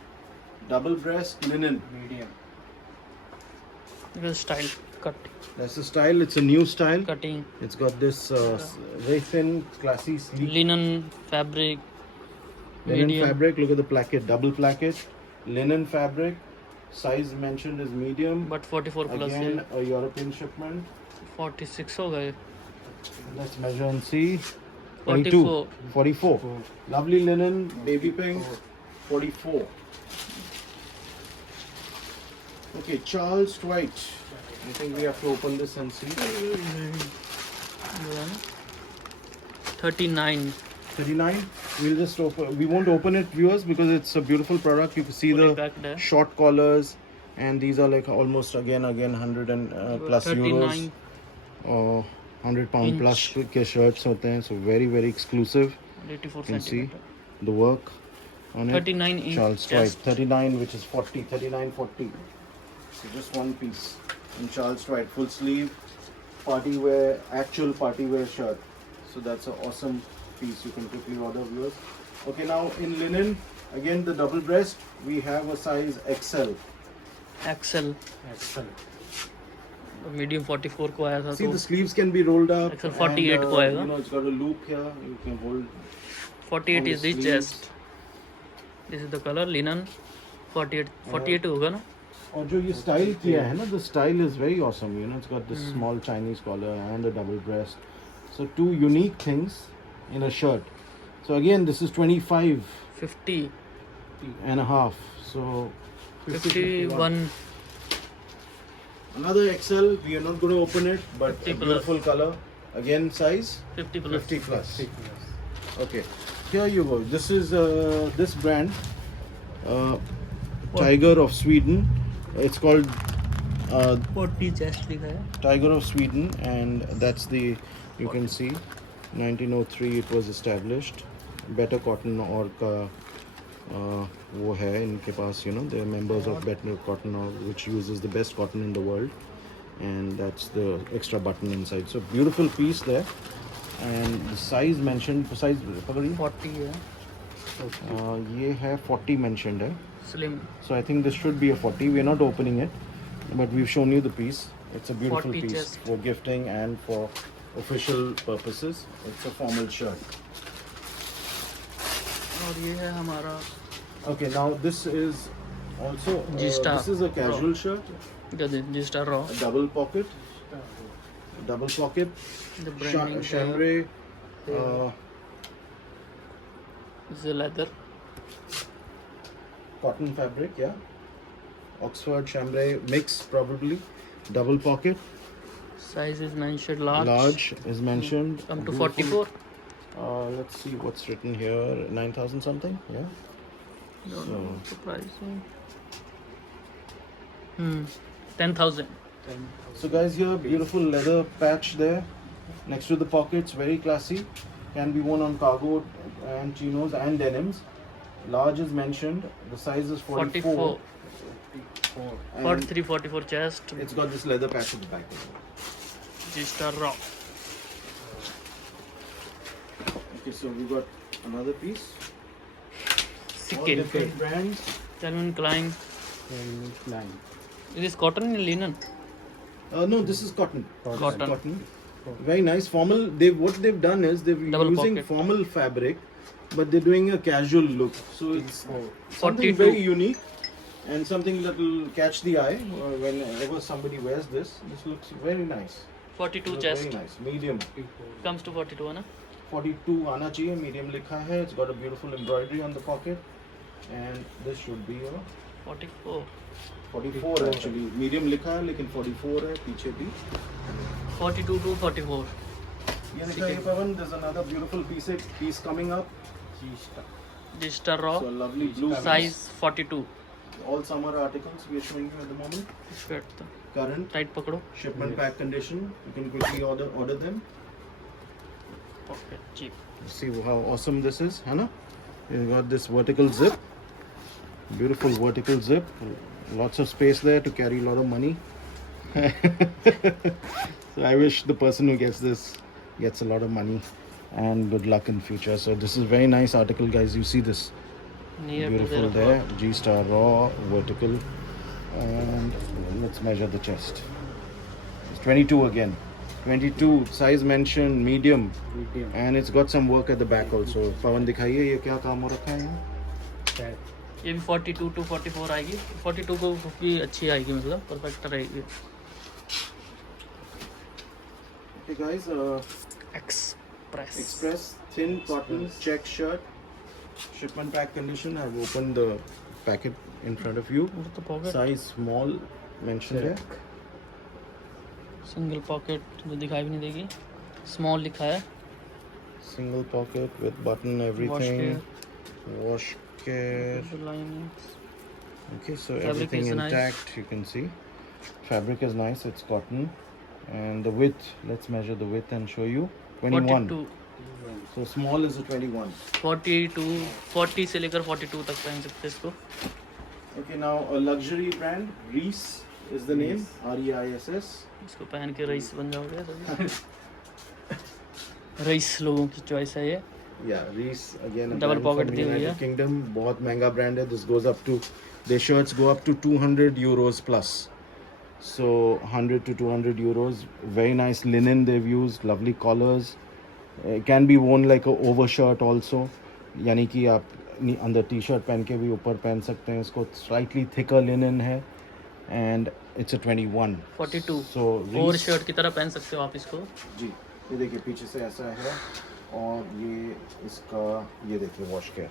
Double breast linen. Medium. It is style cut That's the style. It's a new style. cutting It's got this very thin, classy, sleek linen fabric linen medium. fabric. Look at the placket, double placket, linen fabric. Size mentioned is medium. But 44 plus Again, है. a European shipment. 46 हो गए. Let's measure and see. 44. 44. Lovely linen, baby pink. 44. Okay, Charles Dwight. I think we have to open this and see. 39. 39. We'll just open. We won't open it, viewers, because it's a beautiful product. You can see Fully the packed है. short collars, and these are like almost again 100 and plus 39 euros or 100 pound inch. plus के shirts होते हैं. So very exclusive. 84 You can see centimeter. the work on it. 39 inch Charles Dwight. chest. 39, which is 40. 39, 40. So just one piece. In Charles Dwight, full sleeve, party wear, actual party wear shirt. So that's an awesome piece. You can quickly order, viewers. Okay, now in linen, again the double breast, we have a size XL. XL Excellent. Medium 44 को आया था See, तो the sleeves can be rolled up. XL 48 and, को आएगा. You know, it's got a loop here. You can hold. 48 on is the sleeves. chest. This is the color linen. 48 होगा ना. और जो ये स्टाइल किया है ना, the style is very awesome. You know, it's got this small Chinese collar and a double breast. So two unique things in a shirt. So again, this is 25 50 and a half. So 51 Another XL. We are not going to open it, but 50 a plus. beautiful color. Again, size 50 plus. 50 plus. Okay, here you go. This is this brand, Tiger of Sweden. It's called 40 chest लिखा है. Tiger of Sweden, and that's the, you can see 1903 it was established. Better Cotton और का वो है इनके पास, you know, they're members of Better Cotton or which uses the best cotton in the world, and that's the extra button inside. So beautiful piece there, and the size mentioned, size पकड़िए 40 है. ये है 40 mentioned है. Slim. So I think this should be a 40. We're not opening it, but we've shown you the piece. It's a beautiful 40 piece chest. for gifting and for official purposes. It's a formal shirt. और ये है हमारा Okay, now this is also G-Star. this is a casual shirt, G-Star Raw. a double pocket, The branding chambray, is a leather. cotton fabric, yeah, Oxford chambray mix probably, double pocket, Size is mentioned large. large is mentioned. Come to Beautiful. 44. Let's see what's written here. 9,000 something, yeah. Don't So- know the pricing. 10,000. So guys, here beautiful leather patch there next to the pockets, very classy. Can be worn on cargo and chinos and denims. Large is mentioned. The size is 44. 44. And 43, 44 chest. it's got this leather patch at the back as well. G-Star Raw. Okay, so we got another piece. All Sikin. different brands. Calvin Klein. It is cotton and linen. No, this is cotton. Cotton. Very nice formal. What they've done is they're Double using pocket. formal fabric, but they're doing a casual look. So it's something 42. very unique and something that will catch the eye whenever somebody wears this. This looks very nice. 42 Looks chest. Very nice. Medium. Comes to 42 है ना? 42 आना चाहिए. Medium लिखा है. It's got a beautiful embroidery on the pocket, and this should be a 44. 44 actually. Medium लिखा है लेकिन 44 है पीछे भी. 42 to 44. ये देखा ये पवन. There's another beautiful piece coming up. G-Star Raw. So a lovely blue Size 42. all summer articles we are showing you at the moment. Shirt तो Current टाइट पकड़ो. shipment pack condition. You can quickly order them. Okay, cheap. See how awesome this is, Hannah. You got this vertical zip. Beautiful vertical zip. Lots of space there to carry a lot of money. So I wish the person who gets this gets a lot of money and good luck in future. So this is very nice article, guys. You see this Near to beautiful their there. G-Star Raw vertical, and let's measure the chest. It's 22 again. 22 size mentioned medium, and it's got some work at the back also. पवन दिखाइए ये क्या काम हो रखा है यहाँ? ये भी 42 to 44 आएगी. 42 को भी अच्छी आएगी, मतलब परफेक्ट रहेगी. Okay guys, Express thin cotton check shirt, shipment pack condition. I've opened the packet in front of you. तो pocket Size small mentioned there. Single pocket जो दिखाई भी नहीं देगी. स्मॉल लिखा है. Single pocket with button, Wash everything. care. Wash care. Linings. Okay, so Fabric everything is nice. intact. You can see. Fabric is nice. It's cotton, and the width. Let's measure the width and show you. 21. 42. So small is a 21. 42 40 से लेकर 42 तक पहन सकते हैं इसको. Okay, now a luxury brand. Reese is the name. R-E-I-S-S. इसको पहन के रईस बन जाओगे सभी. रईस लोगों की चॉइस है ये. Yeah, Reese again. A Double brand pocket from दी हुई United है. Kingdom. बहुत महंगा brand है. This goes up to, their shirts go up to 200 euros plus. So 100 to 200 euros. Very nice linen they've used. Lovely collars. It can be worn like a overshirt also. यानी कि आप अंदर T-shirt पहन के भी ऊपर पहन सकते हैं इसको. Slightly thicker linen है, and it's a 21. 42. So over Reese, shirt की तरह पहन सकते हो आप इसको. जी ये देखिए पीछे से ऐसा है, और ये इसका ये देखिए वॉश केयर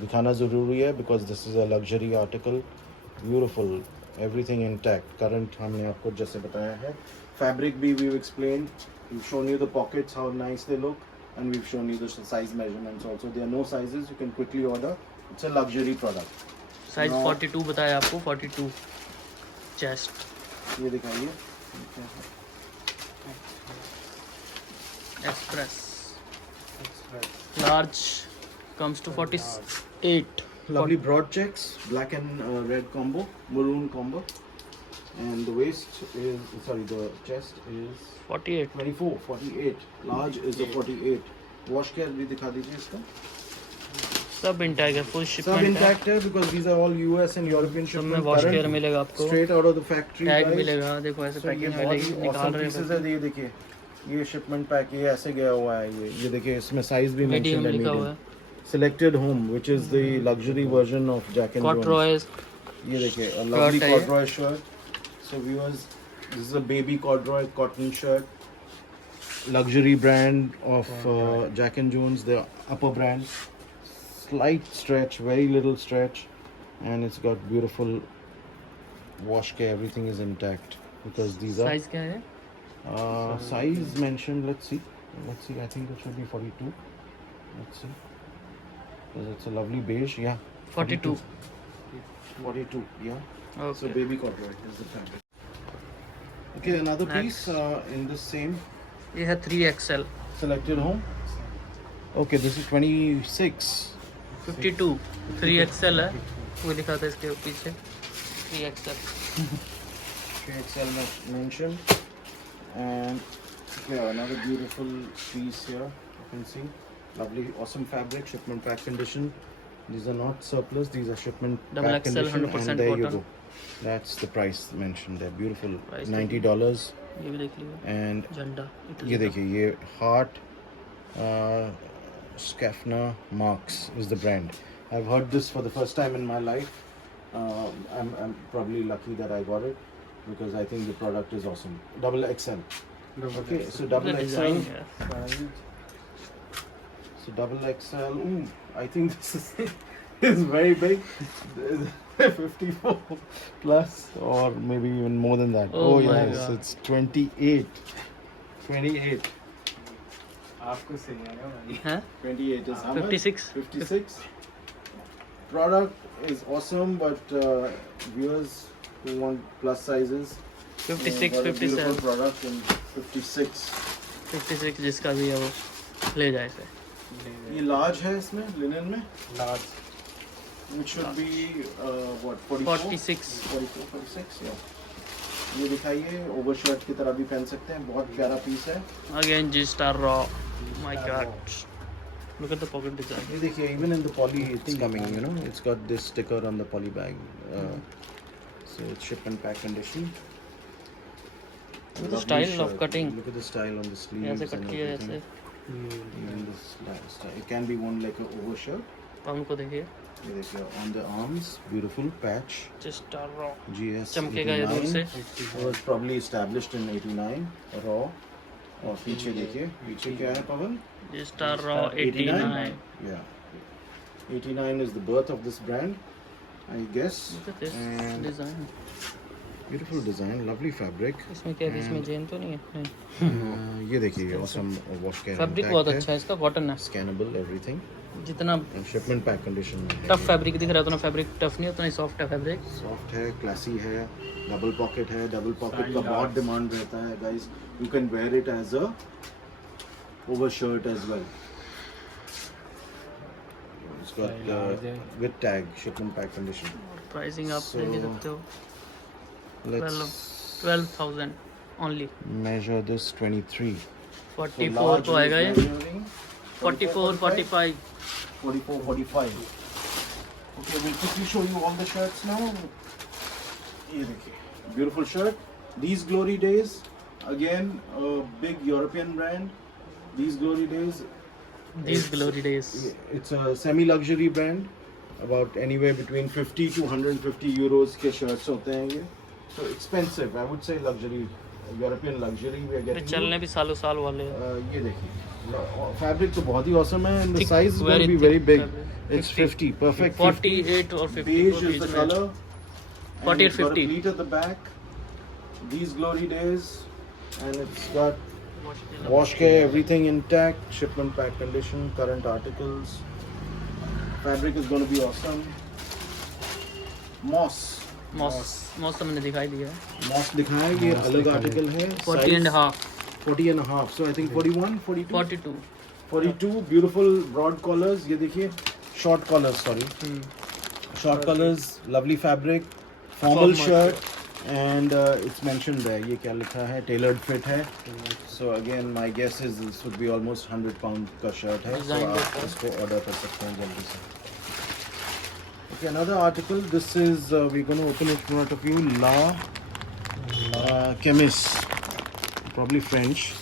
दिखाना ज़रूरी है because this is a luxury article. Beautiful, everything intact. Current हमने आपको जैसे बताया है Fabric bhi we've explained. We've shown you the pockets, how nice they look, and we've shown you the size measurements also. There are no sizes, you can quickly order. It's a luxury product. Size Now- 42 बताया आपको, 42 chest ये दिखाइए. Express large comes to 48. Lovely broad checks, black and red combo, maroon combo. And the waist is, sorry, the chest is 48. 24, 48. Large is a 48. Wash care भी दिखा दीजिए इसका. सब इंटैग है, फुल सब शिपमेंट है. intact है because these are all US and European सब में shipment. वॉश current, केयर मिलेगा आपको, straight out of the factory. Tag guys. मिलेगा. देखो ऐसे So ये पैकिंग बहुत मिलेगी, ही निकाल awesome रहे pieces हैं. है. ये देखिए, ये shipment pack ये ऐसे गया हुआ है. ये देखिए, इसमें size भी मीडियम mentioned है, लिखा हुआ medium. है. Selected Home, which is the luxury version of Jack and Jones. कॉटरॉयज ये देखिए, a lovely है ये. corduroy shirt. So viewers, this is a baby corduroy cotton shirt. Luxury brand of Jack and Jones, the upper brand. Slight stretch, very little stretch, and it's got beautiful wash care. Everything is intact because these are size क्या है? size mentioned. Let's see. I think it should be 42. Let's see. Because it's a lovely beige. Yeah. 42. 42. Yeah. So okay. baby corduroy is the fabric. Okay, another piece in the same ये है 3XL selected home. Okay, this is 26. 52. 3XL है, वो लिखा था इसके पीछे 3XL. 3XL mentioned. And yeah, another beautiful piece here. You can see lovely, awesome fabric, shipment pack condition. These are not surplus; these are shipment Double pack XL, condition. 100% And there you cotton. go. That's the price mentioned there. Beautiful, Price $90. ये भी देख लीजिए, And झंडा ये Italy का. देखिए, ये Heart Schaffner Marks is the brand. I've heard this for the first time in my life. I'm probably lucky that I got it because I think the product is awesome. Double XL. Okay, so double design XL. है. So double XL. Ooh, I think this is very big. 54 plus or maybe even more than that. Oh my yes, God. it's 28. 28. आपको सही आएगा भाई. हैं? 28 is how much? 56. 56. Product is awesome, but viewers who want plus sizes, 56, got a beautiful 57, product in 56. 56 जिसका भी है वो ले जाए इसे. ये large है इसमें लिनन में, large. which should be what 44? 46. 44, 46, yeah. ये दिखाइए, ओवर शर्ट की तरह भी पहन सकते हैं. बहुत प्यारा पीस है. Again G Star Raw. My God. Look at the pocket design. ये देखिए, even in the poly it's coming, you know, it's got this sticker on the poly bag. So it's shipment pack condition. Look at the Lovely style of shirt. cutting. Look at the style on the sleeves. ऐसे cut and किया everything. ऐसे. Even this style. It can be worn like an over shirt. Palm को देखिए, ये देखिए, on the arms, beautiful patch. G Star Raw. GS चमकेगा ये दूर से. 89. It was probably established in 89. Raw. और पीछे देखिए, पीछे क्या है पवन? G Star Raw 89. Yeah. 89 is the birth of this brand, I guess. Look at this And design. beautiful design, lovely fabric. इसमें क्या है? इसमें चेन तो नहीं है? नहीं. ये देखिए, awesome wash care. फैब्रिक बहुत अच्छा है इसका, कॉटन है. Scannable, everything. जितना And shipment pack condition में है. टफ फैब्रिक दिख रहा है उतना फैब्रिक टफ नहीं, उतना ही सॉफ्ट है फैब्रिक. Soft है, classy है, double pocket है. Double pocket का Size बहुत large. demand रहता है, guys. You can wear it as a over shirt as well. It's got Size large है. with tag, shipment pack condition. Pricing आप So, देख सकते हो. Let's 12,000 only. measure this 23. 44 को आएगा ये. measuring 44, 45. 44, 45. Okay, we'll quickly show you all the shirts now. ये देखिए, beautiful shirt. These Glory Days, again a big European brand. These Glory Days. These it's- glory days. It's a semi-luxury brand. About anywhere between 50 to 150 euros के shirts होते हैं ये. So expensive. I would say luxury, European luxury. We are ये getting. चलने भी सालों साल वाले हैं. ये देखिए, फैब्रिक तो बहुत ही awesome है, and the Thick, size is going very to be thick very big. fabric. It's 50. 50, perfect. 48 और 50 Beige को is the बीच में. color. 40 or it's got a 50. pleat at the back. These Glory Days, and it's got wash care, everything intact, shipment pack condition, current articles. Fabric is going to be awesome. Moss moss तो मैंने दिखाई दिया है. Moss दिखाया, ये अलग article है. 40 and a half. 40 and a half. So I think 41, 42. 42. 42 beautiful broad collars. ये देखिए short collars, sorry. Short collars, lovely fabric, formal shirt, and it's mentioned there. ये क्या लिखा है? Tailored fit है. So again, my guess is this would be almost 100 pound का shirt है. So आप इसको order कर सकते हैं जल्दी से. Okay, another article. This is we're going to open it in front of you. La Chemist, probably French,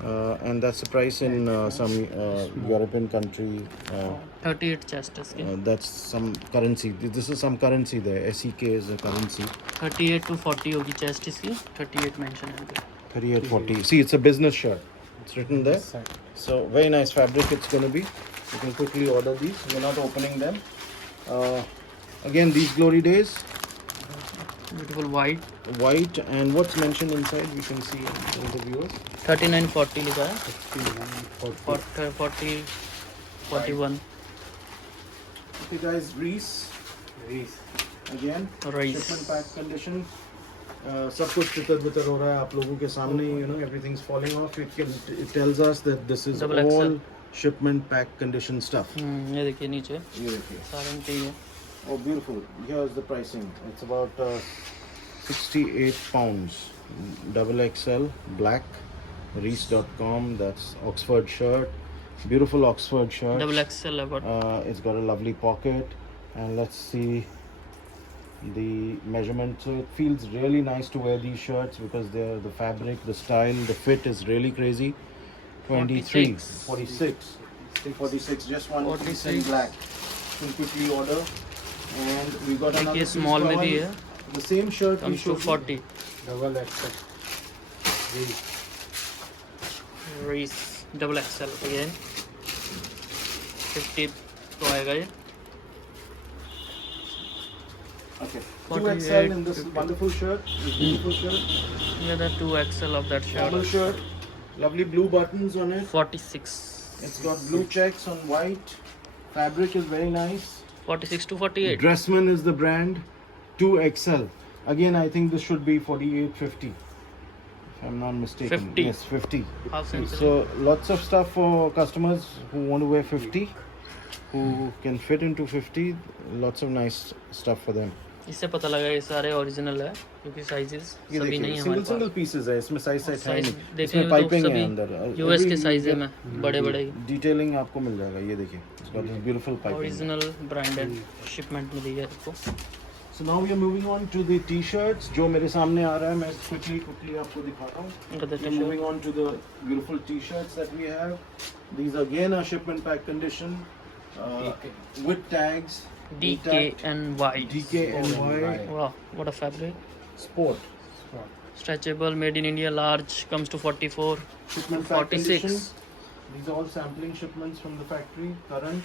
and that's the price in some European country. 38 chest इसके. That's some currency. This is some currency there. SEK is a currency. 38 to 40 होगी chest इसकी. 38 mention है इधर. 38.40. See, it's a business shirt. It's written there. So very nice fabric. It's going to be. You can quickly order these. We're not opening them. Again, these glory days. Beautiful white. And what's mentioned inside we can see in the viewers. 3940 लिखा है. 40 41 Okay guys, Reese again, Reese. shipment pack condition. सब कुछ तितर-बितर हो रहा है आप लोगों के सामने. You know, everything's falling off. It tells us that this is Double all XL. shipment pack condition stuff. ये देखिए नीचे ये देखिए. सारंग है. Oh, beautiful. Here's the pricing. It's about 68 pounds. Double XL, black. Reese.com. That's Oxford shirt. Beautiful Oxford shirt. Double XL है but It's got a lovely pocket. And let's see the measurement. So it feels really nice to wear these shirts because they're the fabric, the style, the fit is really crazy. 23, 46, 46. Just one piece in 46. black. You can quickly order. And we got another देखिए piece small में भी cover. है. The same shirt we comes to showed you. 40. Double XL. Reese double XL again. 50 तो आएगा ये. Okay. 48, 2XL in this 50. wonderful shirt. This beautiful shirt. Yeah, the 2XL of that Formal shirt. shirt. Lovely blue buttons on it. 46. It's got blue checks on white. Fabric is very nice. 46 to 48. Dressman is the brand. 2XL. Again, I think this should be 48, 50. If I'm not mistaken. 50. Yes, 50. Half century. So lots of stuff for customers who want to wear 50, who can fit into 50. Lots of nice stuff for them. इससे पता लगा ये सारे original है क्योंकि sizes ये सभी देखिए नहीं है हमारे सिंगल पास. पीसेस है इसमें साइज है साइज नहीं देखेंगे इसमें तो पाइपिंग है सभी अंदर यूएस के साइज है में बड़े बड़े डिटेलिंग आपको मिल जाएगा ये देखिए it's got this beautiful piping. Original branded shipment में दी है आपको. So now we are moving on to the t-shirts जो मेरे सामने आ रहा है मैं quickly आपको दिखाता हूँ. We're moving on to the beautiful t-shirts that we have. These again are shipment pack condition with tags. DKNY. DKNY Wow, what a fabric. Sport. Stretchable, made in India, large, comes to 44. Shipment pack 46. condition. These are all sampling shipments from the factory. Current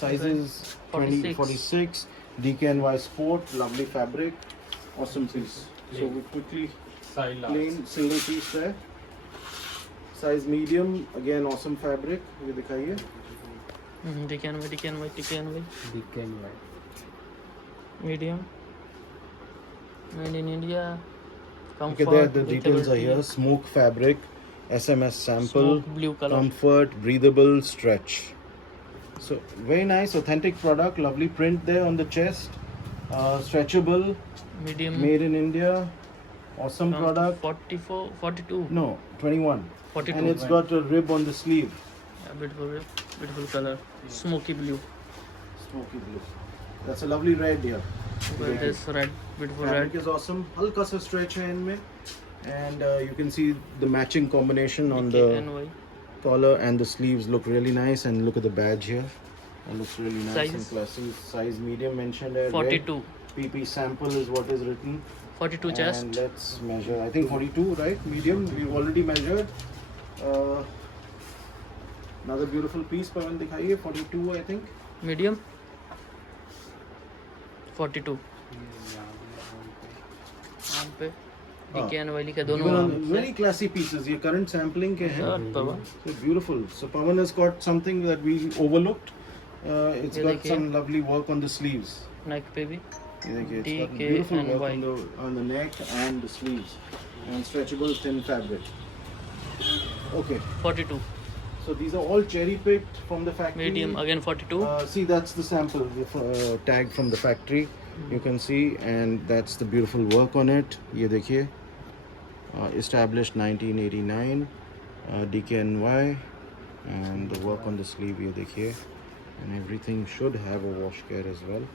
sizes 20, 46. DKNY Sport, lovely fabric, awesome piece. So we quickly plain single piece there. Size medium, again awesome fabric. ये दिखाइए. DKNY. DKNY. Medium. Made in India. Okay, Comfort. there the details are breathability, here. Smoke fabric, SMS sample, Smoke blue color. comfort, breathable, stretch. So very nice, authentic product. Lovely print there on the chest. Stretchable, Medium. made in India. Awesome comes to product. 44, 42. No, 21. 42. And it's got a rib on the sleeve. Yeah, beautiful color. Smoky blue. Smoky blue. That's a lovely red here. Well, this red, beautiful Fabric red. is awesome. Halka sa stretch hai inme. And you can see the matching combination on the DKNY. collar and the sleeves look really nice. And look at the badge here. It looks really nice Size? and classy. Size medium mentioned here. 42. Red. PP sample is what is written. 42 chest. And let's measure. I think 42, right? Medium. We've already measured. Another beautiful piece. Pavan dikhaiye. 42, I think. Medium. 42. आम पे DKNY लिखा दोनों Even नाम on से। very classy pieces. ये current sampling के हैं. Shirt Pawan So beautiful. So Pawan has got something that we overlooked. It's ये got देखिए। some lovely work on the sleeves. नेक पे भी ये देखिए, it's got beautiful work DKNY on the neck and the sleeves, and stretchable thin fabric. Okay, 42 so these are all cherry picked from the factory. Medium again 42 See, that's the sample tag from the factory. You can see, and that's the beautiful work on it. ये देखिए, established 1989, DKNY, and the work on the sleeve ये देखिए, and everything should have a wash care as well.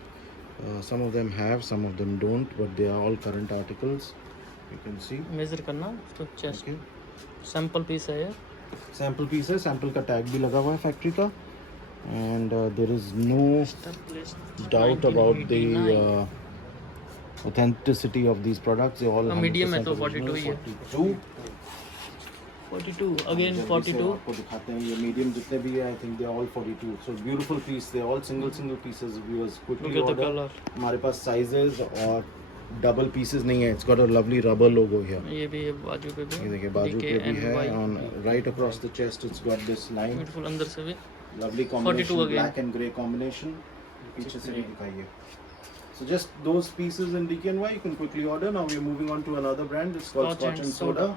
Some of them have, some of them don't, but they are all current articles. You can see. Measure करना तो chest Okay. Sample piece है ये Sample piece है, sample का tag भी लगा हुआ है factory का, and there is no doubt about the authenticity of these products. They all medium है 100% तो 42 original, ही है। 42 42 अगेन जल्दी से 42 आपको दिखाते हैं ये मीडियम जितने भी है, I think they are all 42. So beautiful piece. They are all single pieces. Viewers quickly look at the order. color हमारे पास sizes और double pieces नहीं है. It's got a lovely rubber logo here. ये भी है बाजू पे भी ये देखिए बाजू पे भी है. DKNY On right across the chest, it's got this line. Beautiful अंदर से भी Lovely combination, 42 again. black and grey combination. पीछे से भी दिखाइए. So just those pieces in DKNY you can quickly order. Now we're moving on to another brand. It's called Scotch and Soda.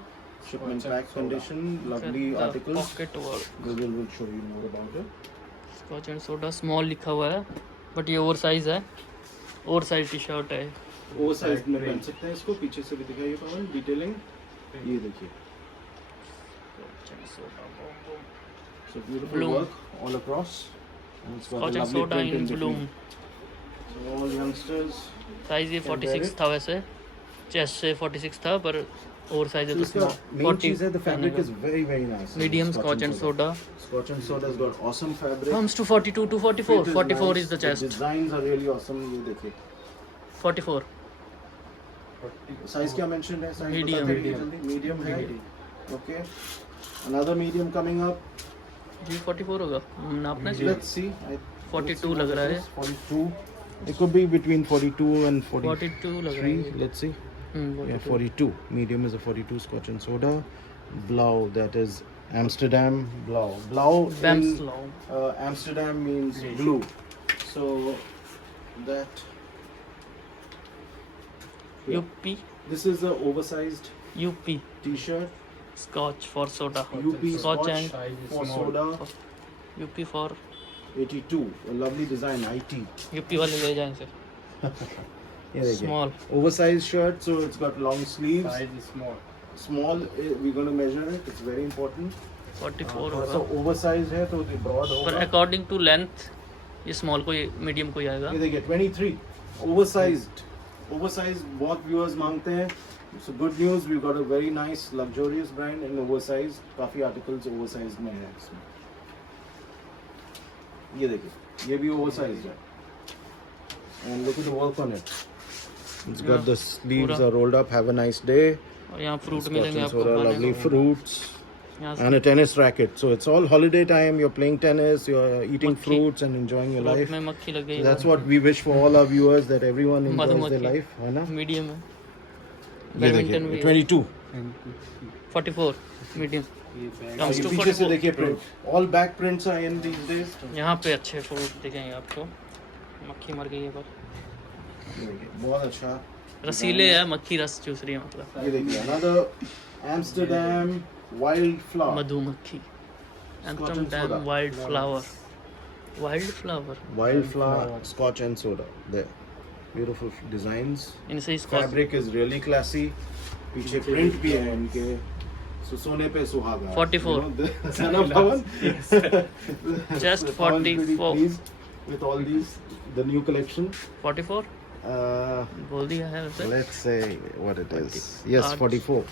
Shipment Scotch and pack Soda. condition. Lovely articles. Pocket work Google will show you more about it. Scotch and soda small लिखा हुआ है but ये oversize है oversize T shirt है Oversized में पहन सकते हैं इसको. पीछे से भी दिखाइए पवन. Detailing. ये देखिए. So beautiful Bloom. work all across. And it's got scotch a and lovely soda print in in bloom between. So all youngsters. Size ये Can wear 46 it. था वैसे चेस्ट से 46 था पर ओवर साइज है So तो इसका small. main 40 चीज़ है the fabric is very nice. Medium scotch and soda Scotch and Soda has got awesome fabric. comes to 42 to 44 Fit is 44 nice. is the The chest designs are really awesome. ये देखिए. 44 Size क्या mentioned है? Size Medium. बताते हैं जल्दी. Medium है. Okay. Another medium coming up. जी 44 होगा नापना Let's see. 42 लग रहा है 42. It could be between 42 and 42 लग रहा 43. है Let's see. Yeah, 42 42. Medium is a 42 Scotch and Soda. Blau, that is Amsterdam Blau. Blau Bams in long Amsterdam means blue. So that UP this is a oversized UP T-shirt. Scotch for soda UP Scotch Scotch and Size is for small. soda. UP for 82. A lovely design. IT. UP वाले ले जाएं से ये देखिए. small Oversized shirt, so it's got long sleeves. Size is small. Small. We're going to measure it. It's very important. 44 थोड़ा सा होगा oversized है तो broad पर होगा. अकॉर्डिंग टू लेंथ ये स्मॉल को मीडियम को ही आएगा ये देखिए 23 oversized बहुत viewers मांगते हैं. So good news, we've got a very nice luxurious brand in oversized. काफी articles oversized में है इसमें. ये देखिए, ये भी oversized है. And look at the work on it. It's got the sleeves पूरा. are rolled up. Have a nice day. और यहाँ फ्रूट Scotch मिलेंगे and आपको soda, खाने lovely को fruits. यहाँ से And a tennis racket. So it's all holiday time. You're playing tennis. You're eating मक्खी. fruits and enjoying your fruit life. में मक्खी लग गई So that's what we wish for all our viewers, that everyone enjoys their मधुमक्खी life, है ना? Medium है ये बैडमिंटन देखिए भी 22. And 44 मीडियम ये bag Comes ये to पीछे से 44. देखिए print. All back prints are in these days. यहाँ पे अच्छे फ्रूट दिखेंगे आपको मक्खी मर गई है पर ये देखिए, बहुत अच्छा. रसीले है मक्खी रस चूस रही है मतलब ये देखिए another Amsterdam wildflower. मधुमक्खी and Amsterdam soda. Wild flower Wildflower Scotch and soda. There. Beautiful designs. इनसे इसको Fabric is really classy. पीछे print भी है इनके. So सोने पे सुहागा. 44. You know, है ना Pawan? Just So Pawan is pretty 44. pleased with all these, the new collection. 44 बोल दिया है वैसे Let's say what it is. Yes, 44.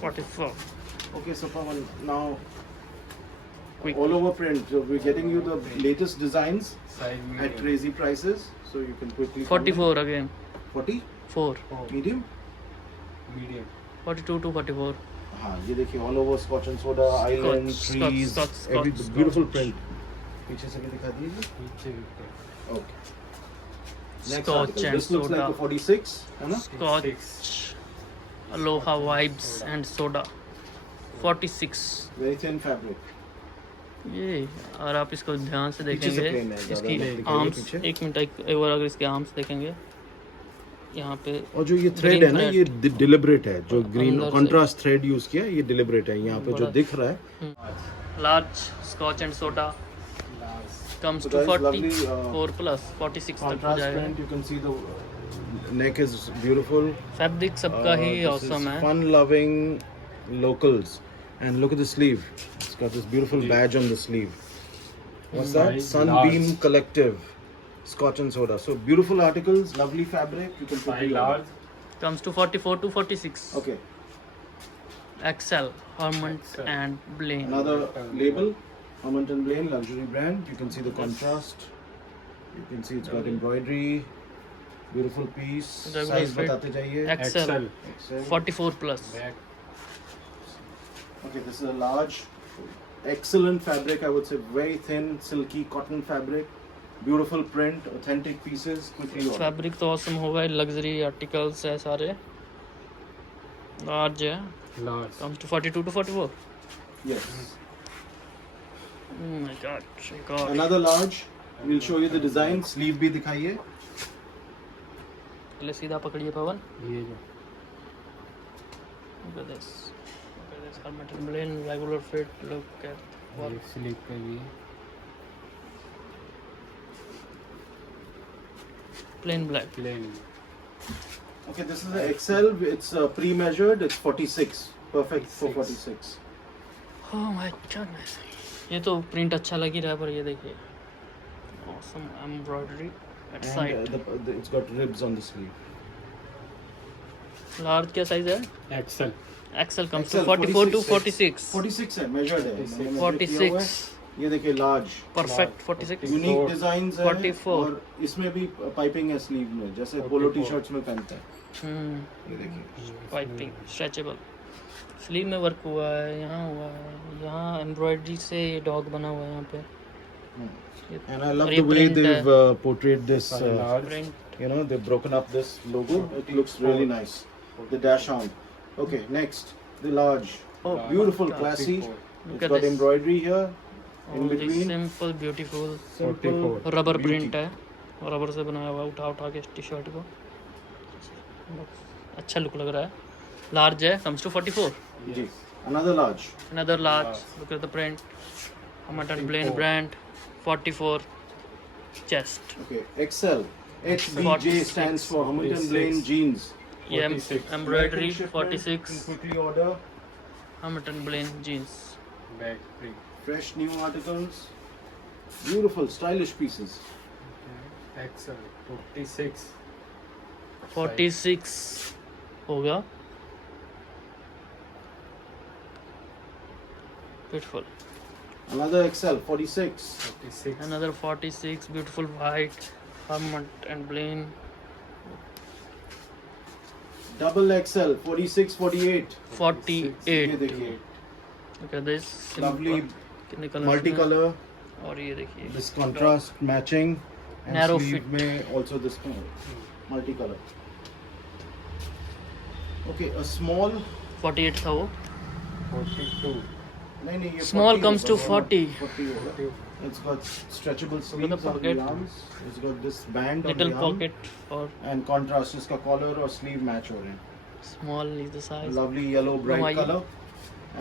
44 Okay, so Pawan, now quick all over print. So we're getting you the latest designs size at medium. crazy prices. So you can quickly. come in. 44 again 40 4 Oh, medium. medium. 42 to 44 हाँ ये देखिए all over Scotch and soda, island, Scotch, trees, Scotch, every Scotch, beautiful Scotch. print. पीछे से भी दिखा दीजिए. पीछे भी print. Okay. Next Scotch article. and This looks soda. like a 46, है ना? Scotch Aloha vibes and soda 46। Very thin fabric. ये और आप इसको ध्यान से पीछे से देखेंगे plain है, ज़्यादा इसकी मत दिखाइए आर्म्स, पीछे। एक मिनट एक बार अगर इसके आर्म्स देखेंगे यहाँ पे और जो ये थ्रेड green है ना, thread। ये डिलिबरेट है, जो ग्रीन अंदर से। कॉन्ट्रास्ट थ्रेड यूज किया है, ये डिलिबरेट है। यहाँ पे जो बड़ा- दिख रहा है, large scotch and soda Last. Comes So to guys, lovely, 44 plus 46 तक हो contrast जाएगा। print, you can see the neck is beautiful. Fabric सबका ही This is औसम है। fun loving locals. And look at the sleeve, it's got this beautiful badge on the sleeve. What's that? By Sunbeam large. Collective Scotch and Soda. So beautiful articles, lovely fabric, you can put By it on. large. Comes to 44 to 46 Okay, excel हर्मंट XL. And ब्लेन। another label, Hamilton and Blaine luxury brand. You can see the contrast, you can see it's got embroidery, beautiful piece. Regular Size fit. बताते जाइए। XL XL. XL. 44 प्लस। Back. Okay, this is a large, excellent fabric. I would say very thin, silky cotton fabric. Beautiful print, authentic pieces. Quickly order. Fabric तो awesome होगा, luxury articles है सारे। Large है, Large. Comes to 42 to 44। Yes. Oh my god, एक और। Another large. We'll show you the design. Sleeve भी दिखाइए. पहले सीधा पकड़िए पवन। ये जो Look at this. Look at this helmet and plain regular fit. Look at ये स्लीप पे भी है। plain black. Plain. Okay, this is the XL. It's pre-measured. It's 46. Perfect for 46. Oh my goodness. ये तो प्रिंट अच्छा लग ही रहा है, पर ये देखिए awesome embroidery at And side. it's got ribs on the sleeve. Large क्या साइज है? XL. XL comes to XL, 44 to 46 46। 46 है, measured है। 46. मैंने measure किया हुआ है। 46 ये देखिए large. परफेक्ट 46। यूनिक डिजाइन्स है 44. और इसमें भी पाइपिंग है स्लीव में, जैसे पोलो टी शर्ट्स में पहनते हैं। ये देखिए। पाइपिंग स्ट्रेचेबल, स्लीव में वर्क हुआ है, यहाँ हुआ है, यहाँ एम्ब्रॉयडरी से डॉग बना हुआ है यहाँ पे। ये- And I love और the ये way print they've है, portrayed this. Large. print You know, they've broken up this logo. It looks really nice. The dash hound. Okay, next the large. Oh, Beautiful, God. classy. 44. It's at got this. embroidery here in only between. Simple beautiful 44. Rubber Beauty. Print है, rubber से बनाया हुआ है, उठा उठा के T shirt को अच्छा लुक लग रहा है। लार्ज है, कम्स टू 44। जी. Another large. Another large, look at the print, Hamilton Blaine brand 44 chest। Okay, XL. HBJ 46. stands for Hamilton 46. Blaine jeans. ये 46. embroidery American shipment. You 46 can quickly order. Hamilton Blaine jeans। Back print. Fresh new articles. Beautiful, stylish pieces. Okay. XL. 46. 46 होगा, beautiful। Another XL. 46. 46. Another 46, beautiful white Hamilton Blaine। Double XL. 46, 48. 48, ये देखिए. look at this Lovely कितने colour multicolor. और ये देखिए This contrast matching. And Narrow sleeve fit। में also this multicolor. Okay, a small. 48 था वो। 42. नहीं नहीं ये Small 40 comes to होगा, 40. 40 होगा. It's got stretchable the sleeves on the pocket. arms. It's got this band on little the arm. pocket और And contrast इसका collar और sleeve match हो रहे हैं. small is the size। Lovely yellow bright घुमाइए। color.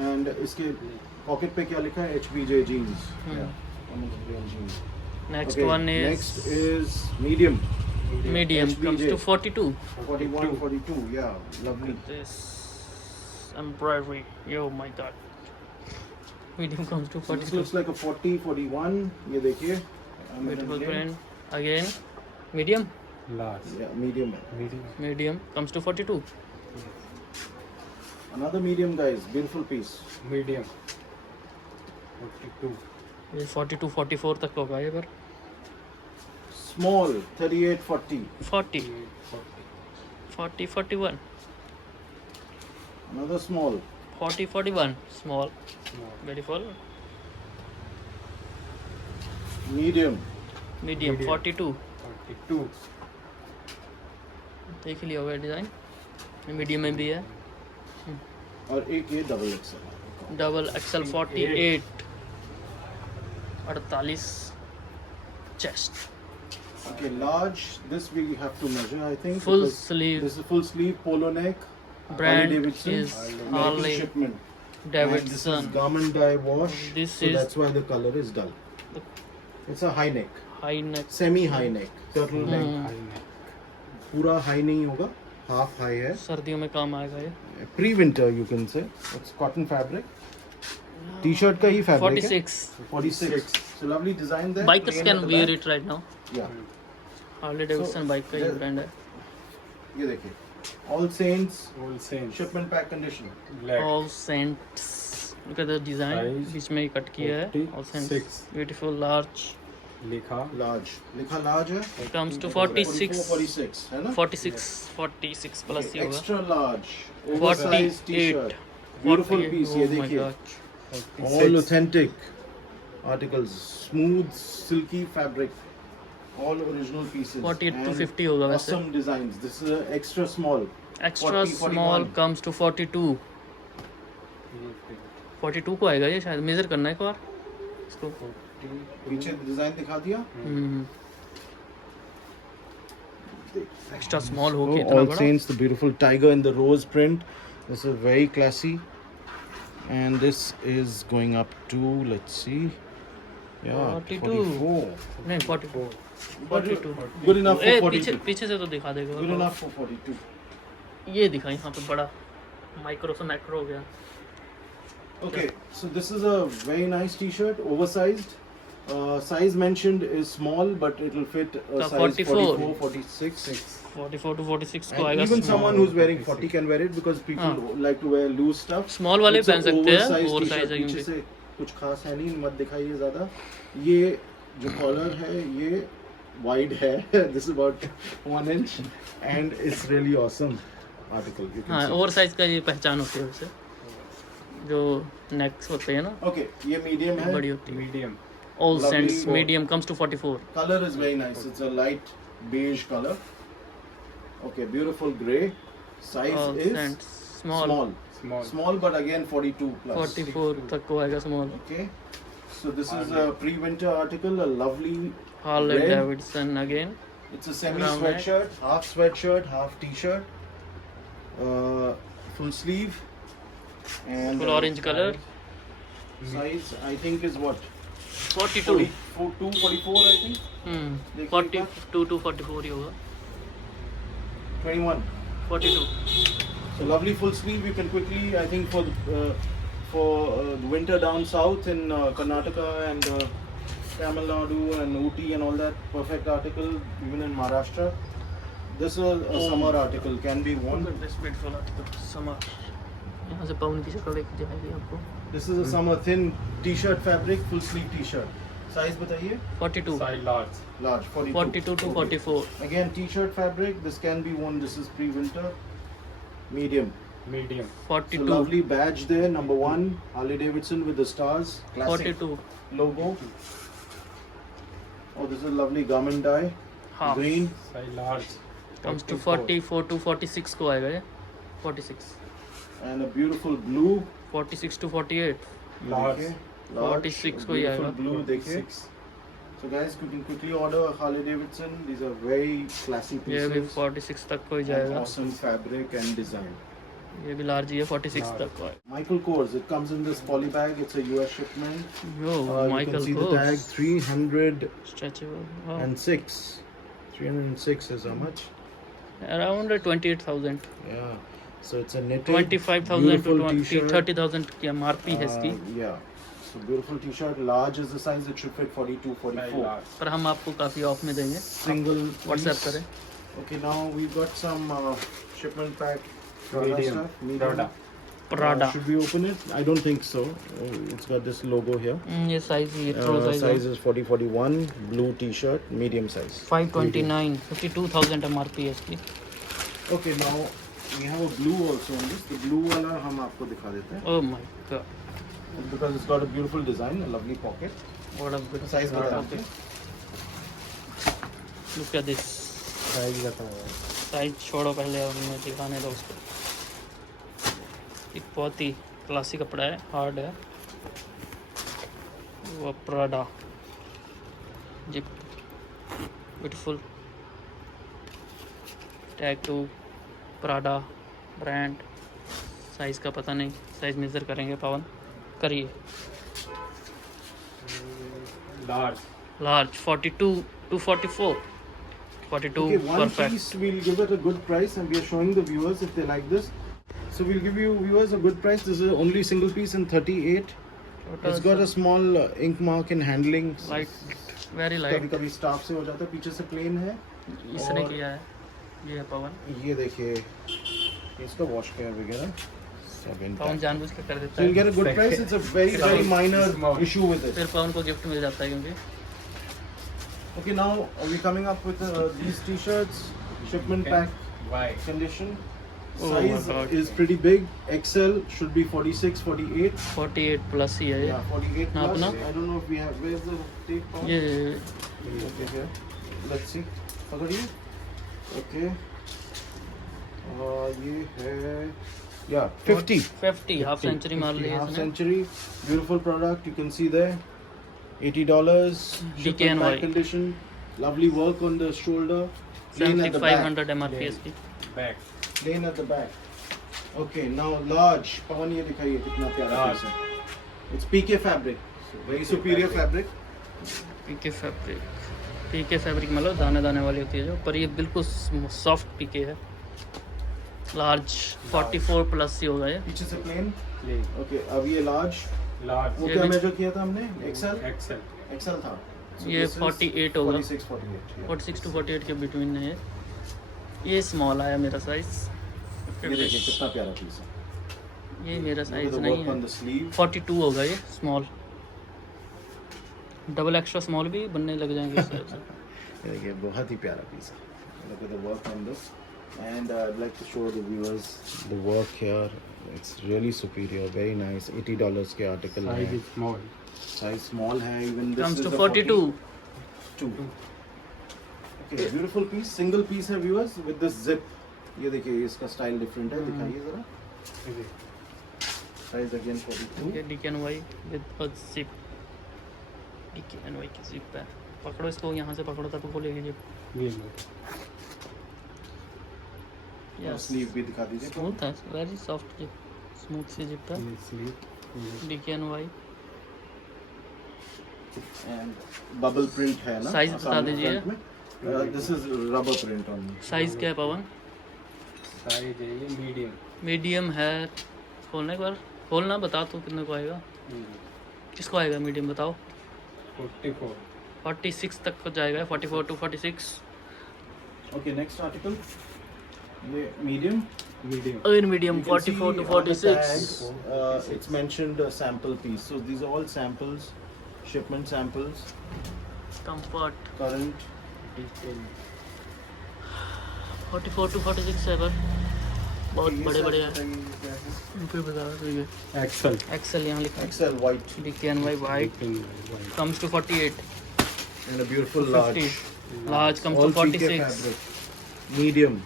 And इसके pocket पे क्या लिखा है? HBJ jeans. Hmm. Yeah. Hamilton Blaine jeans. next Okay, one is next is medium. medium comes HBJ. to 42। 41, 42. Yeah, lovely. this embroidery, oh my god, medium comes to So this 42। looks like a 40, 41. ये देखिए. Hamilton beautiful Blaine. print again, medium Large. Yeah, medium. Medium. medium comes to 42। Another medium, guys. Beautiful piece. Medium. 42. ये 42 44 तक होगा ये, पर Small. 38, 40. 40 40. 40 41 Another small. 40 41 small, Small. beautiful Medium. medium Medium. 42। 42. देख लिया होगा डिज़ाइन, मीडियम में भी है। और एक ये double axle double axle 48 48 chest Okay, large. This we have to measure, I think. Full because sleeve. This is full sleeve polo neck. Brand Harley Davidson. is American Harley shipment. And this Davidson. is garment dye wash. This so is- that's why the color is dull. It's a high neck, high neck semi high neck, turtle neck. High neck. पूरा high नहीं होगा, half high है. सर्दियों में काम आएगा ये Pre-winter you can say. It's cotton fabric. T-shirt का ही fabric है. 46 46. So lovely design there. Bikers plain can at the wear back. it right now Yeah. Harley Davidson bike का ये the- ब्रांड है ये देखिए. All Saints. All same. Shipment pack condition. Black. All saints look at the design Size बीच में cut किया है all 46. Saints beautiful large लिखा. Large. लिखा large है. कम्स टू 44, 46 46 है ना? 46 प्लस ही होगा Extra large. Oversized 48 T-shirt. Beautiful 48 piece. ये oh my देखिए. God. All authentic articles. Smooth, silky fabric. All original pieces. 48 to And 50 होगा वैसे Awesome designs. This is extra small. Extra 40, small 41. Comes to 42 42 को आएगा ये शायद major करना है एक बार इसको पीछे डिजाइन दिखा दिया. एक्स्ट्रा स्मॉल हो के इतना All बड़ा Saints, the beautiful tiger in the rose print. This is very classy. And this is going up to, let's see. Yeah, 42. 44. नहीं 42 But 42 good enough for ए 42. पीछे पीछे से तो दिखा Good देगा enough for 42. ये दिखा यहाँ पे बड़ा माइक्रो से मैक्रो हो गया Okay, so this is a very nice T-shirt, oversized. Size mentioned is small, but it will fit The size 44. 44, 46. 44 to 46 को And आएगा even small. someone who's wearing 40 can wear it because people like to wear loose stuff. Small वाले It's a पहन सकते हैं oversized over T-shirt. Size है पीछे क्योंकि से कुछ खास है नहीं, मत दिखाइए ज़्यादा. ये जो कॉलर है ये wide है. This is about 1 inch and it's really awesome article. You can हाँ see. ओवर साइज का ये पहचान होती है उसे जो नेक्स होते हैं ना Okay, ये medium है. बड़ी होती है Medium. All Lovely saints for- medium comes to 44 Color is very nice. It's a light beige color. Okay, beautiful gray. Size all is saints small small. Small. Small, but again 42 plus. 44 तक को आएगा small Okay. So this is a pre-winter article. A lovely. Harley Red. Davidson again It's a semi Round neck. sweatshirt, half sweatshirt, half t-shirt. Full sleeve. And full orange colour size I think is what? 42 44 I think. देखिए 42 to 44 ही होगा 21. 42 So lovely full sleeve. You can quickly, I think, for the winter down south in Karnataka and Tamil Nadu and Ooty and all that, perfect article. Even in Maharashtra, this is a summer article. Can be worn. This beautiful article summer यहाँ से pound की शक्ल एक जाएगी आपको This is a summer thin T-shirt fabric, full sleeve T-shirt. Size बताइए. 42 Size large. Large. 42. 42 to Okay. 44 Again, T-shirt fabric. This can be worn. This is pre-winter. Medium. Medium. So 42 lovely badge there. Number 1, Harley Davidson with the stars. Classic 42 logo. Oh, this is a lovely garment dye. half Green. Size large. comes to 44. 44 to 46 को आएगा ये 46 And a beautiful blue. 46 to 48 Large. Okay. 46 a को ही beautiful आएगा blue. देखिए. 6. So guys, you can quickly order Harley Davidson. These are very classy ये भी pieces. 46 तक को ही And जाएगा awesome fabric and design. ये भी लार्ज ही है 46 तक को है Michael Kors. It comes in this poly bag. It's a US shipment. Yo You can Michael see the tag. Course 306. Stretchable 306 is how much? Around 28000 Yeah. So it's a knitted. 25000 to beautiful 20 t-shirt. 30000 की MRP है इसकी Yeah. So beautiful t-shirt. Large is the size. It should fit 42, Size 44. large. पर हम आपको काफी of में देंगे Single. WhatsApp piece. करें Okay, now we've got some shipment pack. Medium. Stuff. Medium. Prada. Prada Should we open it? I don't think so. It's got this logo here. ये size ये थ्रो Size size is 40-41. Blue t-shirt. Medium size. 529 52000 MRP है इसकी Okay, now we have a blue also on this. The blue वाला हम आपको दिखा देते हैं. ओह my God Because it's got a beautiful design, a lovely pocket. What a good Size बता okay दीजिए. लुक एट दिस Size बताओ. Size छोड़ो पहले और हमें दिखाने दो उसको एक बहुत ही क्लासिक कपड़ा है, हार्ड है। वो Prada zip, beautiful tag to Prada brand. Size का पता नहीं, साइज़ मेज़र करेंगे पवन, करिए। Large. Large 42 to 44, 42 Okay, one perfect. piece we'll give it a good price, and we are showing the viewers if they like this. So we'll give you viewers a good price. This is only single piece in 38. It's got a small ink mark in handling. Light, very कभी light. कभी staff से हो जाता है, पीछे से plane है। इसने और किया है, ये है पवन। ये देखिए इसका वॉश केयर वगैरह सब पवन intact. जानबूझ के कर देता So you'll है, get a good price. It's a very minor Small. issue with it. फिर पवन को गिफ्ट मिल जाता है क्योंकि Okay, now we're coming up with these t-shirts, shipment Okay. pack Why? condition. Oh my Size God. is pretty big. XL should be 46, 48. 48 plus ही है ये। Yeah, 48 Now, plus. अपना? I don't know if we have. Where's the tape? Pawan? ये Okay, here. Let's see. पकड़िए. Okay. ये है. Yeah, 50. 50 half century मार ली है Half इसने। century. Beautiful product. You can see there. $80. Shipment DKNY. pack condition. Lovely work on the shoulder. Plain at the back. 7500 MRP इसकी। Back. Plain at the back. Okay, now large. पवन ये दिखाइए कितना प्यारा Large. piece है. It's PK fabric. So very superior fabric. PK fabric मतलब दाने दाने वाली होती है जो, पर ये बिल्कुल सॉफ्ट पीके है। लार्ज 44 प्लस ही होगा ये। पीछे से plain. Plain. Okay, अब ये large. Large. वो ये क्या भी- मेजर किया था हमने? XL. XL. XL था. So ये this is 48 होगा। 46, 48. Yeah. 46 to 48 के बिटवीन है ये। ये स्मॉल आया मेरा साइज। ये देखिए कितना प्यारा पीस है। ये मेरा Look at साइज the नहीं work है। on the sleeve. 42 होगा ये स्मॉल। डबल एक्स्ट्रा स्मॉल भी बनने लग जाएंगे इस टाइप से। ये देखिए बहुत ही प्यारा पीस है। Look at the work on this. And I'd like to show the viewers the work here. It's really superior, very nice. $80 के article Size है. is small. Size small है. Even this Comes is to the 42। 42. Okay, beautiful piece. Single piece है viewers with this zip. ये देखिए इसका style different है. दिखाइए जरा. Size again 42. ये DKNY with a zip. DKNY की जिप है। पकड़ो इसको, यहाँ से पकड़ो तब खोलेगी जिप। ये लो. और यस, स्लीव भी दिखा दीजिए. स्मूथ है, वेरी सॉफ्ट जिप, स्मूथ सी जिप है। ये sleeve. DKNY। And bubble print है ना. Size बता सामने दीजिए। front में. This is rubber print on. Size क्या है पवन? Size है ये medium. मीडियम है। खोलना एक बार, खोलना बता तू कितने को आएगा। किसको आएगा मीडियम बताओ? 44. 46 तक को जाएगा, 44 to 46। Okay, next article. ये medium. Medium. Again medium You can 44 to see on the 46। tags, it's mentioned sample piece. So these are all samples, shipment samples, comfort current. Detail. 44 to 46 है पर बहुत ये बड़े सब बड़े हैं। बताइए क्या है? फिर बता दो ये XL. एक्सेल यहाँ लिखा है। XL white DKNY white White. Comes to 48। and a beautiful large. 50 large comes All to PK 46। fabric. Medium.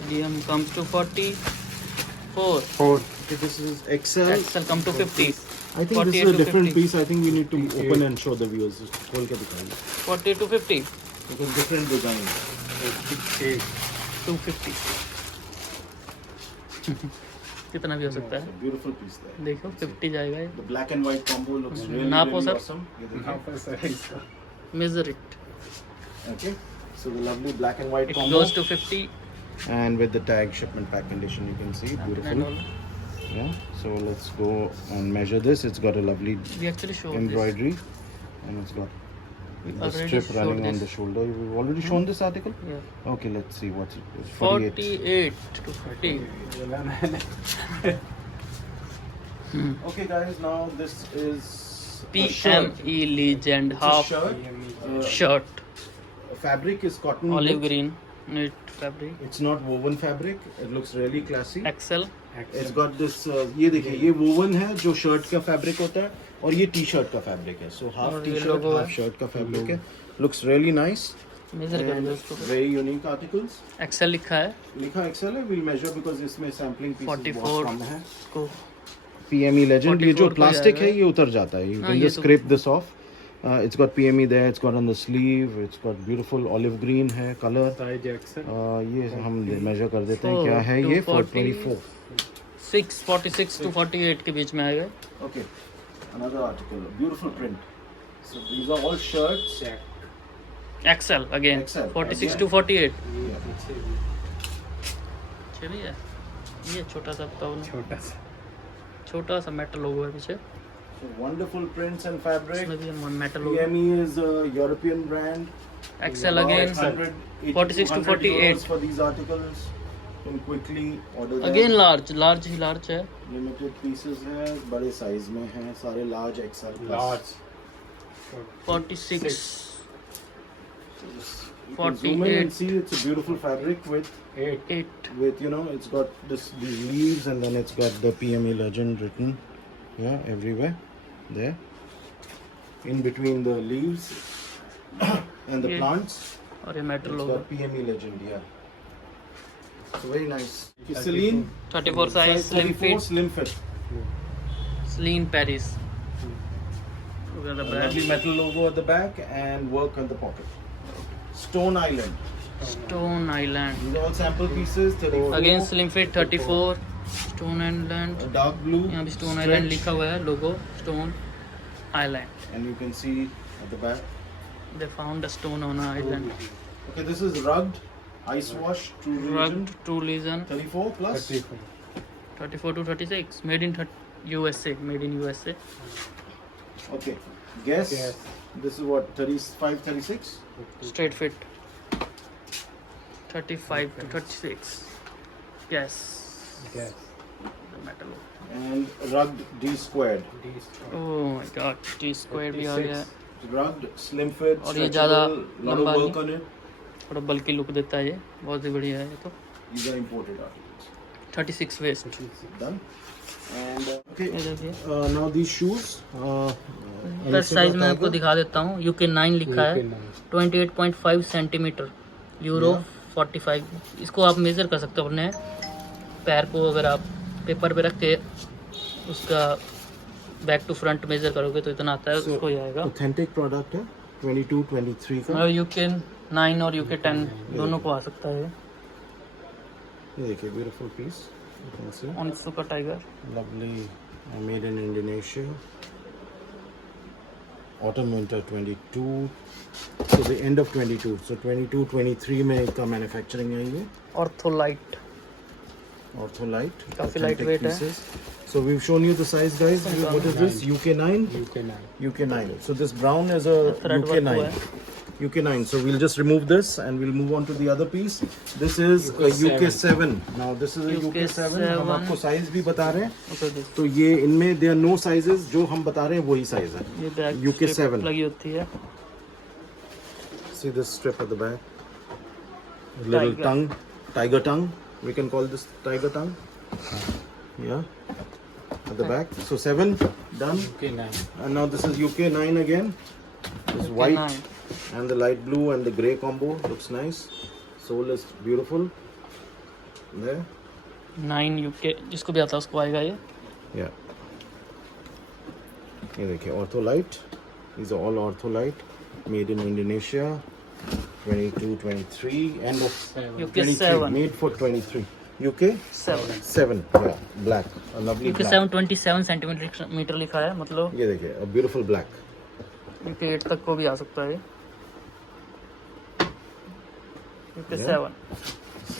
Medium comes to 44। 4. Okay, this is XL. XL come to 50। I think this 48 is a to different 50। piece. I think we need to 58. open and show the viewers. खोल के दिखाइए. 40 to 50। Because different design. 8. 250। कितना भी हो सकता It's है, a beautiful piece there. देखो 50 जाएगा ये। The black and white combo looks really, नापो really सर। awesome. ये देखिए. Now for size. Measure it, Okay. So the lovely black and white it combo. Goes to 50 And with the tag shipment pack condition, you can see and beautiful. all. Yeah. So let's go and measure this. It's got a lovely We actually showed embroidery, and it's got We the already strip showed running on this. the shoulder. We've already shown this article. this. Yeah. Okay, let's see what's it. It's 48 to 50. Okay, guys. Now this is a PME Legend It's a half shirt. shirt, Fabric is cotton. olive knit. green knit fabric, It's not woven fabric. It looks really classy. XL. It's got this. ये देखिए ये woven है जो shirt का fabric होता है और ये टी शर्ट का फैब्रिक है. So half और ये टी शर्ट logo half है। शर्ट का फैब्रिक है. Looks really nice. मेजर कर दो and इसको। very unique articles. एक्सेल लिखा है लिखा एक्सेल है, we'll measure because इसमें sampling pieces 44 बहुत कम है। को। PME Legend, ये जो 44 को प्लास्टिक जाएगा। है ये उतर जाता है, you हाँ, can ये just तो- scrape this off. It's got PME there, it's got on the sleeve, it's got beautiful olive green है color. साइज एक्सेल ये हम मेजर कर देते हैं, 4 क्या है ये? 240 424. 46 to 48 के बीच में आएगा। Okay, another article, beautiful print. So these are all shirts. Check XL again XL, 46 again. to 48। ये पीछे भी अच्छा भी है, ये छोटा सा पाउन, छोटा छोटा सा सा मेटल लोगो है पीछे, So wonderful prints and fabric. इसमें भी metal logo. PME is a European brand. XL About again 180 46 to 100 48. euros for these articles. You can quickly order them. Again large he large है। Limited pieces है, बड़े size में हैं, सारे large XL plus. Large 46 You can zoom in 48. and see it's a beautiful fabric with 8 you know, it's got these leaves and then it's got the PME Legend written, yeah, everywhere there in between the leaves and the Yeah. plants. और ये metal It's logo. got PME Legend, yeah. So very nice. Celine 34 size slim 34 fit, slim fit. Celine Paris. Lovely metal logo at the back and work on the pocket. Stone Island. Stone island These are all sample pieces. 34. Again slim fit 34 stone island. A dark blue. यहाँ भी stone stretch. Island लिखा हुआ है, logo stone island. And you can see at the back. They found a stone on island. Okay, this is rugged ice wash true religion. Rugged true legion 34 plus. 34 to 36 made in USA, made in USA। Okay. Guess. Guess. This is what 35, 36. Straight fit 35 to 36 yes metal. And rugged D squared. Oh my god, T square भी आ गया है। Rugged, slim fit, और ये ज़्यादा stretchable, lot of लंबा work नहीं। on it. थोड़ा बल्कि लुक देता है, ये बहुत ही बढ़िया है ये तो। These are imported articles. 36 waist. Done. And okay. ये देखिए Now these shoes. Plus size में आपको दिखा देता हूँ। UK 9 लिखा है, 28.5 सेंटीमीटर, यूरो 45। इसको आप मेज़र कर सकते हो अपने पैर को, अगर आप पेपर पे रख के उसका बैक टू फ्रंट मेज़र करोगे तो इतना आता है, So, उसको ही आएगा। Authentic product है 22, 23 का। और UK 9 और UK 10 दोनों को आ सकता है। ये देखिए beautiful piece. You can see. Onitsuka Tiger. Lovely, made in Indonesia. Autumn winter 22. So the end of 22. So 22, 23 में इसका manufacturing है ये. Ortholite Ortholite. काफी authentic lightweight है। pieces. So we've shown you the size, guys. What is this? UK 9. UK 9. So this brown is a thread UK work 9. हुआ है। UK 9. So we'll just remove this and we'll move on to the other piece. This is a UK 7. Now this is a UK 7. हम आपको size भी बता रहे हैं. Okay जी। तो ये इनमें there are no sizes. जो हम बता रहे हैं वही size है. ये बैक UK 7. लगी होती है। See this strip at the back. Little Tiger. tongue, tiger tongue. We can call this tiger tongue. Yeah. At the back. So 7 done. And now this is UK 9 again. This UK white 9. and the light blue and the grey combo looks nice. Sole is beautiful. There. 9 UK जिसको भी आता है उसको आएगा ये। Yeah. ये देखिए Ortholite. These are all Ortholite. Made in Indonesia. 22, 23. End of UK 23. 7 Made for 23. UK 7 7. Yeah. Black. A lovely UK black. 7 27 centimetre लिखा है, मतलब ये देखिए a beautiful black. UK 8 तक को भी आ सकता है। UK Yeah. 7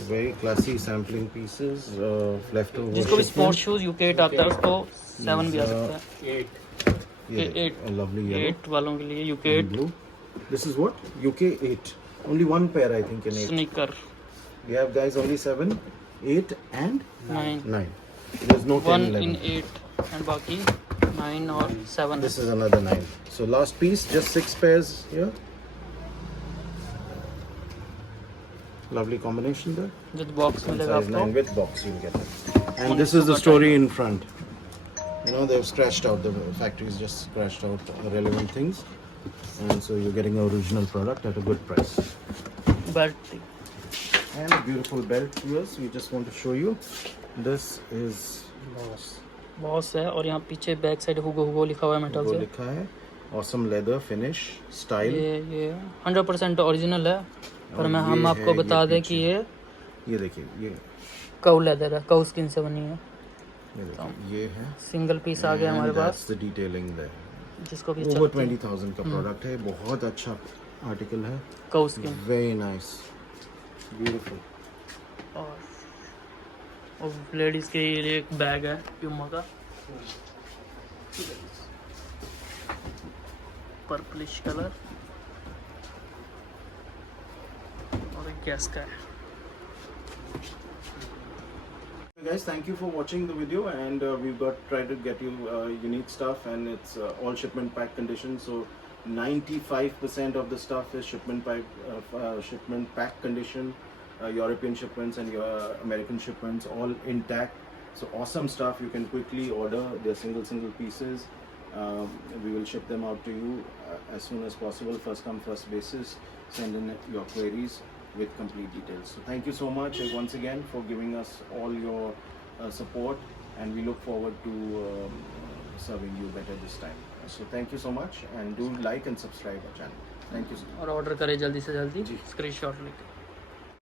Very classy sampling pieces. Leftover. जिसको भी shipment. स्पोर्ट्स शूज UK 8 आता है उसको 7 भी आ सकता है। ये ये देखिए, 8 a lovely yellow. 8 वालों के लिए UK and 8 blue. This is what? UK 8. Only one pair I think in 8. Sneaker We have guys only 7, 8 and 9 9. There's no 10, 1 11. in 8 and बाकी 9 और 7 This is another 9. So last piece, just 6 pairs here. Lovely combination there. जो box मिलेगा Size 9 आपको। with box you'll get it. And this is the story in front. You know, they've scratched out, the factories just scratched out relevant things. And so you're getting an original product at a good price. Belt and a beautiful belt viewers. We just want to show you. This is boss है और यहाँ पीछे back side हुगो लिखा हुआ है metal वो से। लिखा है awesome leather finish style. ये 100% ओरिजिनल है, पर और मैं ये हम है आपको ये बता दें कि पीछे। ये देखिए ये काऊ लेदर है, काऊ स्किन से बनी है। ये है सिंगल पीस आ गया हमारे पास, द डिटेलिंग देयर। जिसको भी ओवर चलती है। 20,000 का प्रोडक्ट है, बहुत अच्छा आर्टिकल है, काऊ स्किन वेरी नाइस ब्यूटीफुल। और लेडीज के लिए एक बैग है प्यूमा का, पर्पलिश कलर और एक गैस का है। Guys, thank you for watching the video, and we've tried to get you unique stuff, and it's all shipment pack condition. So 95% of the stuff is shipment pack condition. European shipments and your American shipments all intact. So awesome stuff. You can quickly order. They're single pieces. We will ship them out to you as soon as possible. First come first basis. Send in your queries with complete details. So thank you so much once again for giving us all your support, and we look forward to serving you better this time. So thank you so much, and do like and subscribe our channel. Thank you. और order करें जल्दी से जल्दी, जी। Screenshot लेके।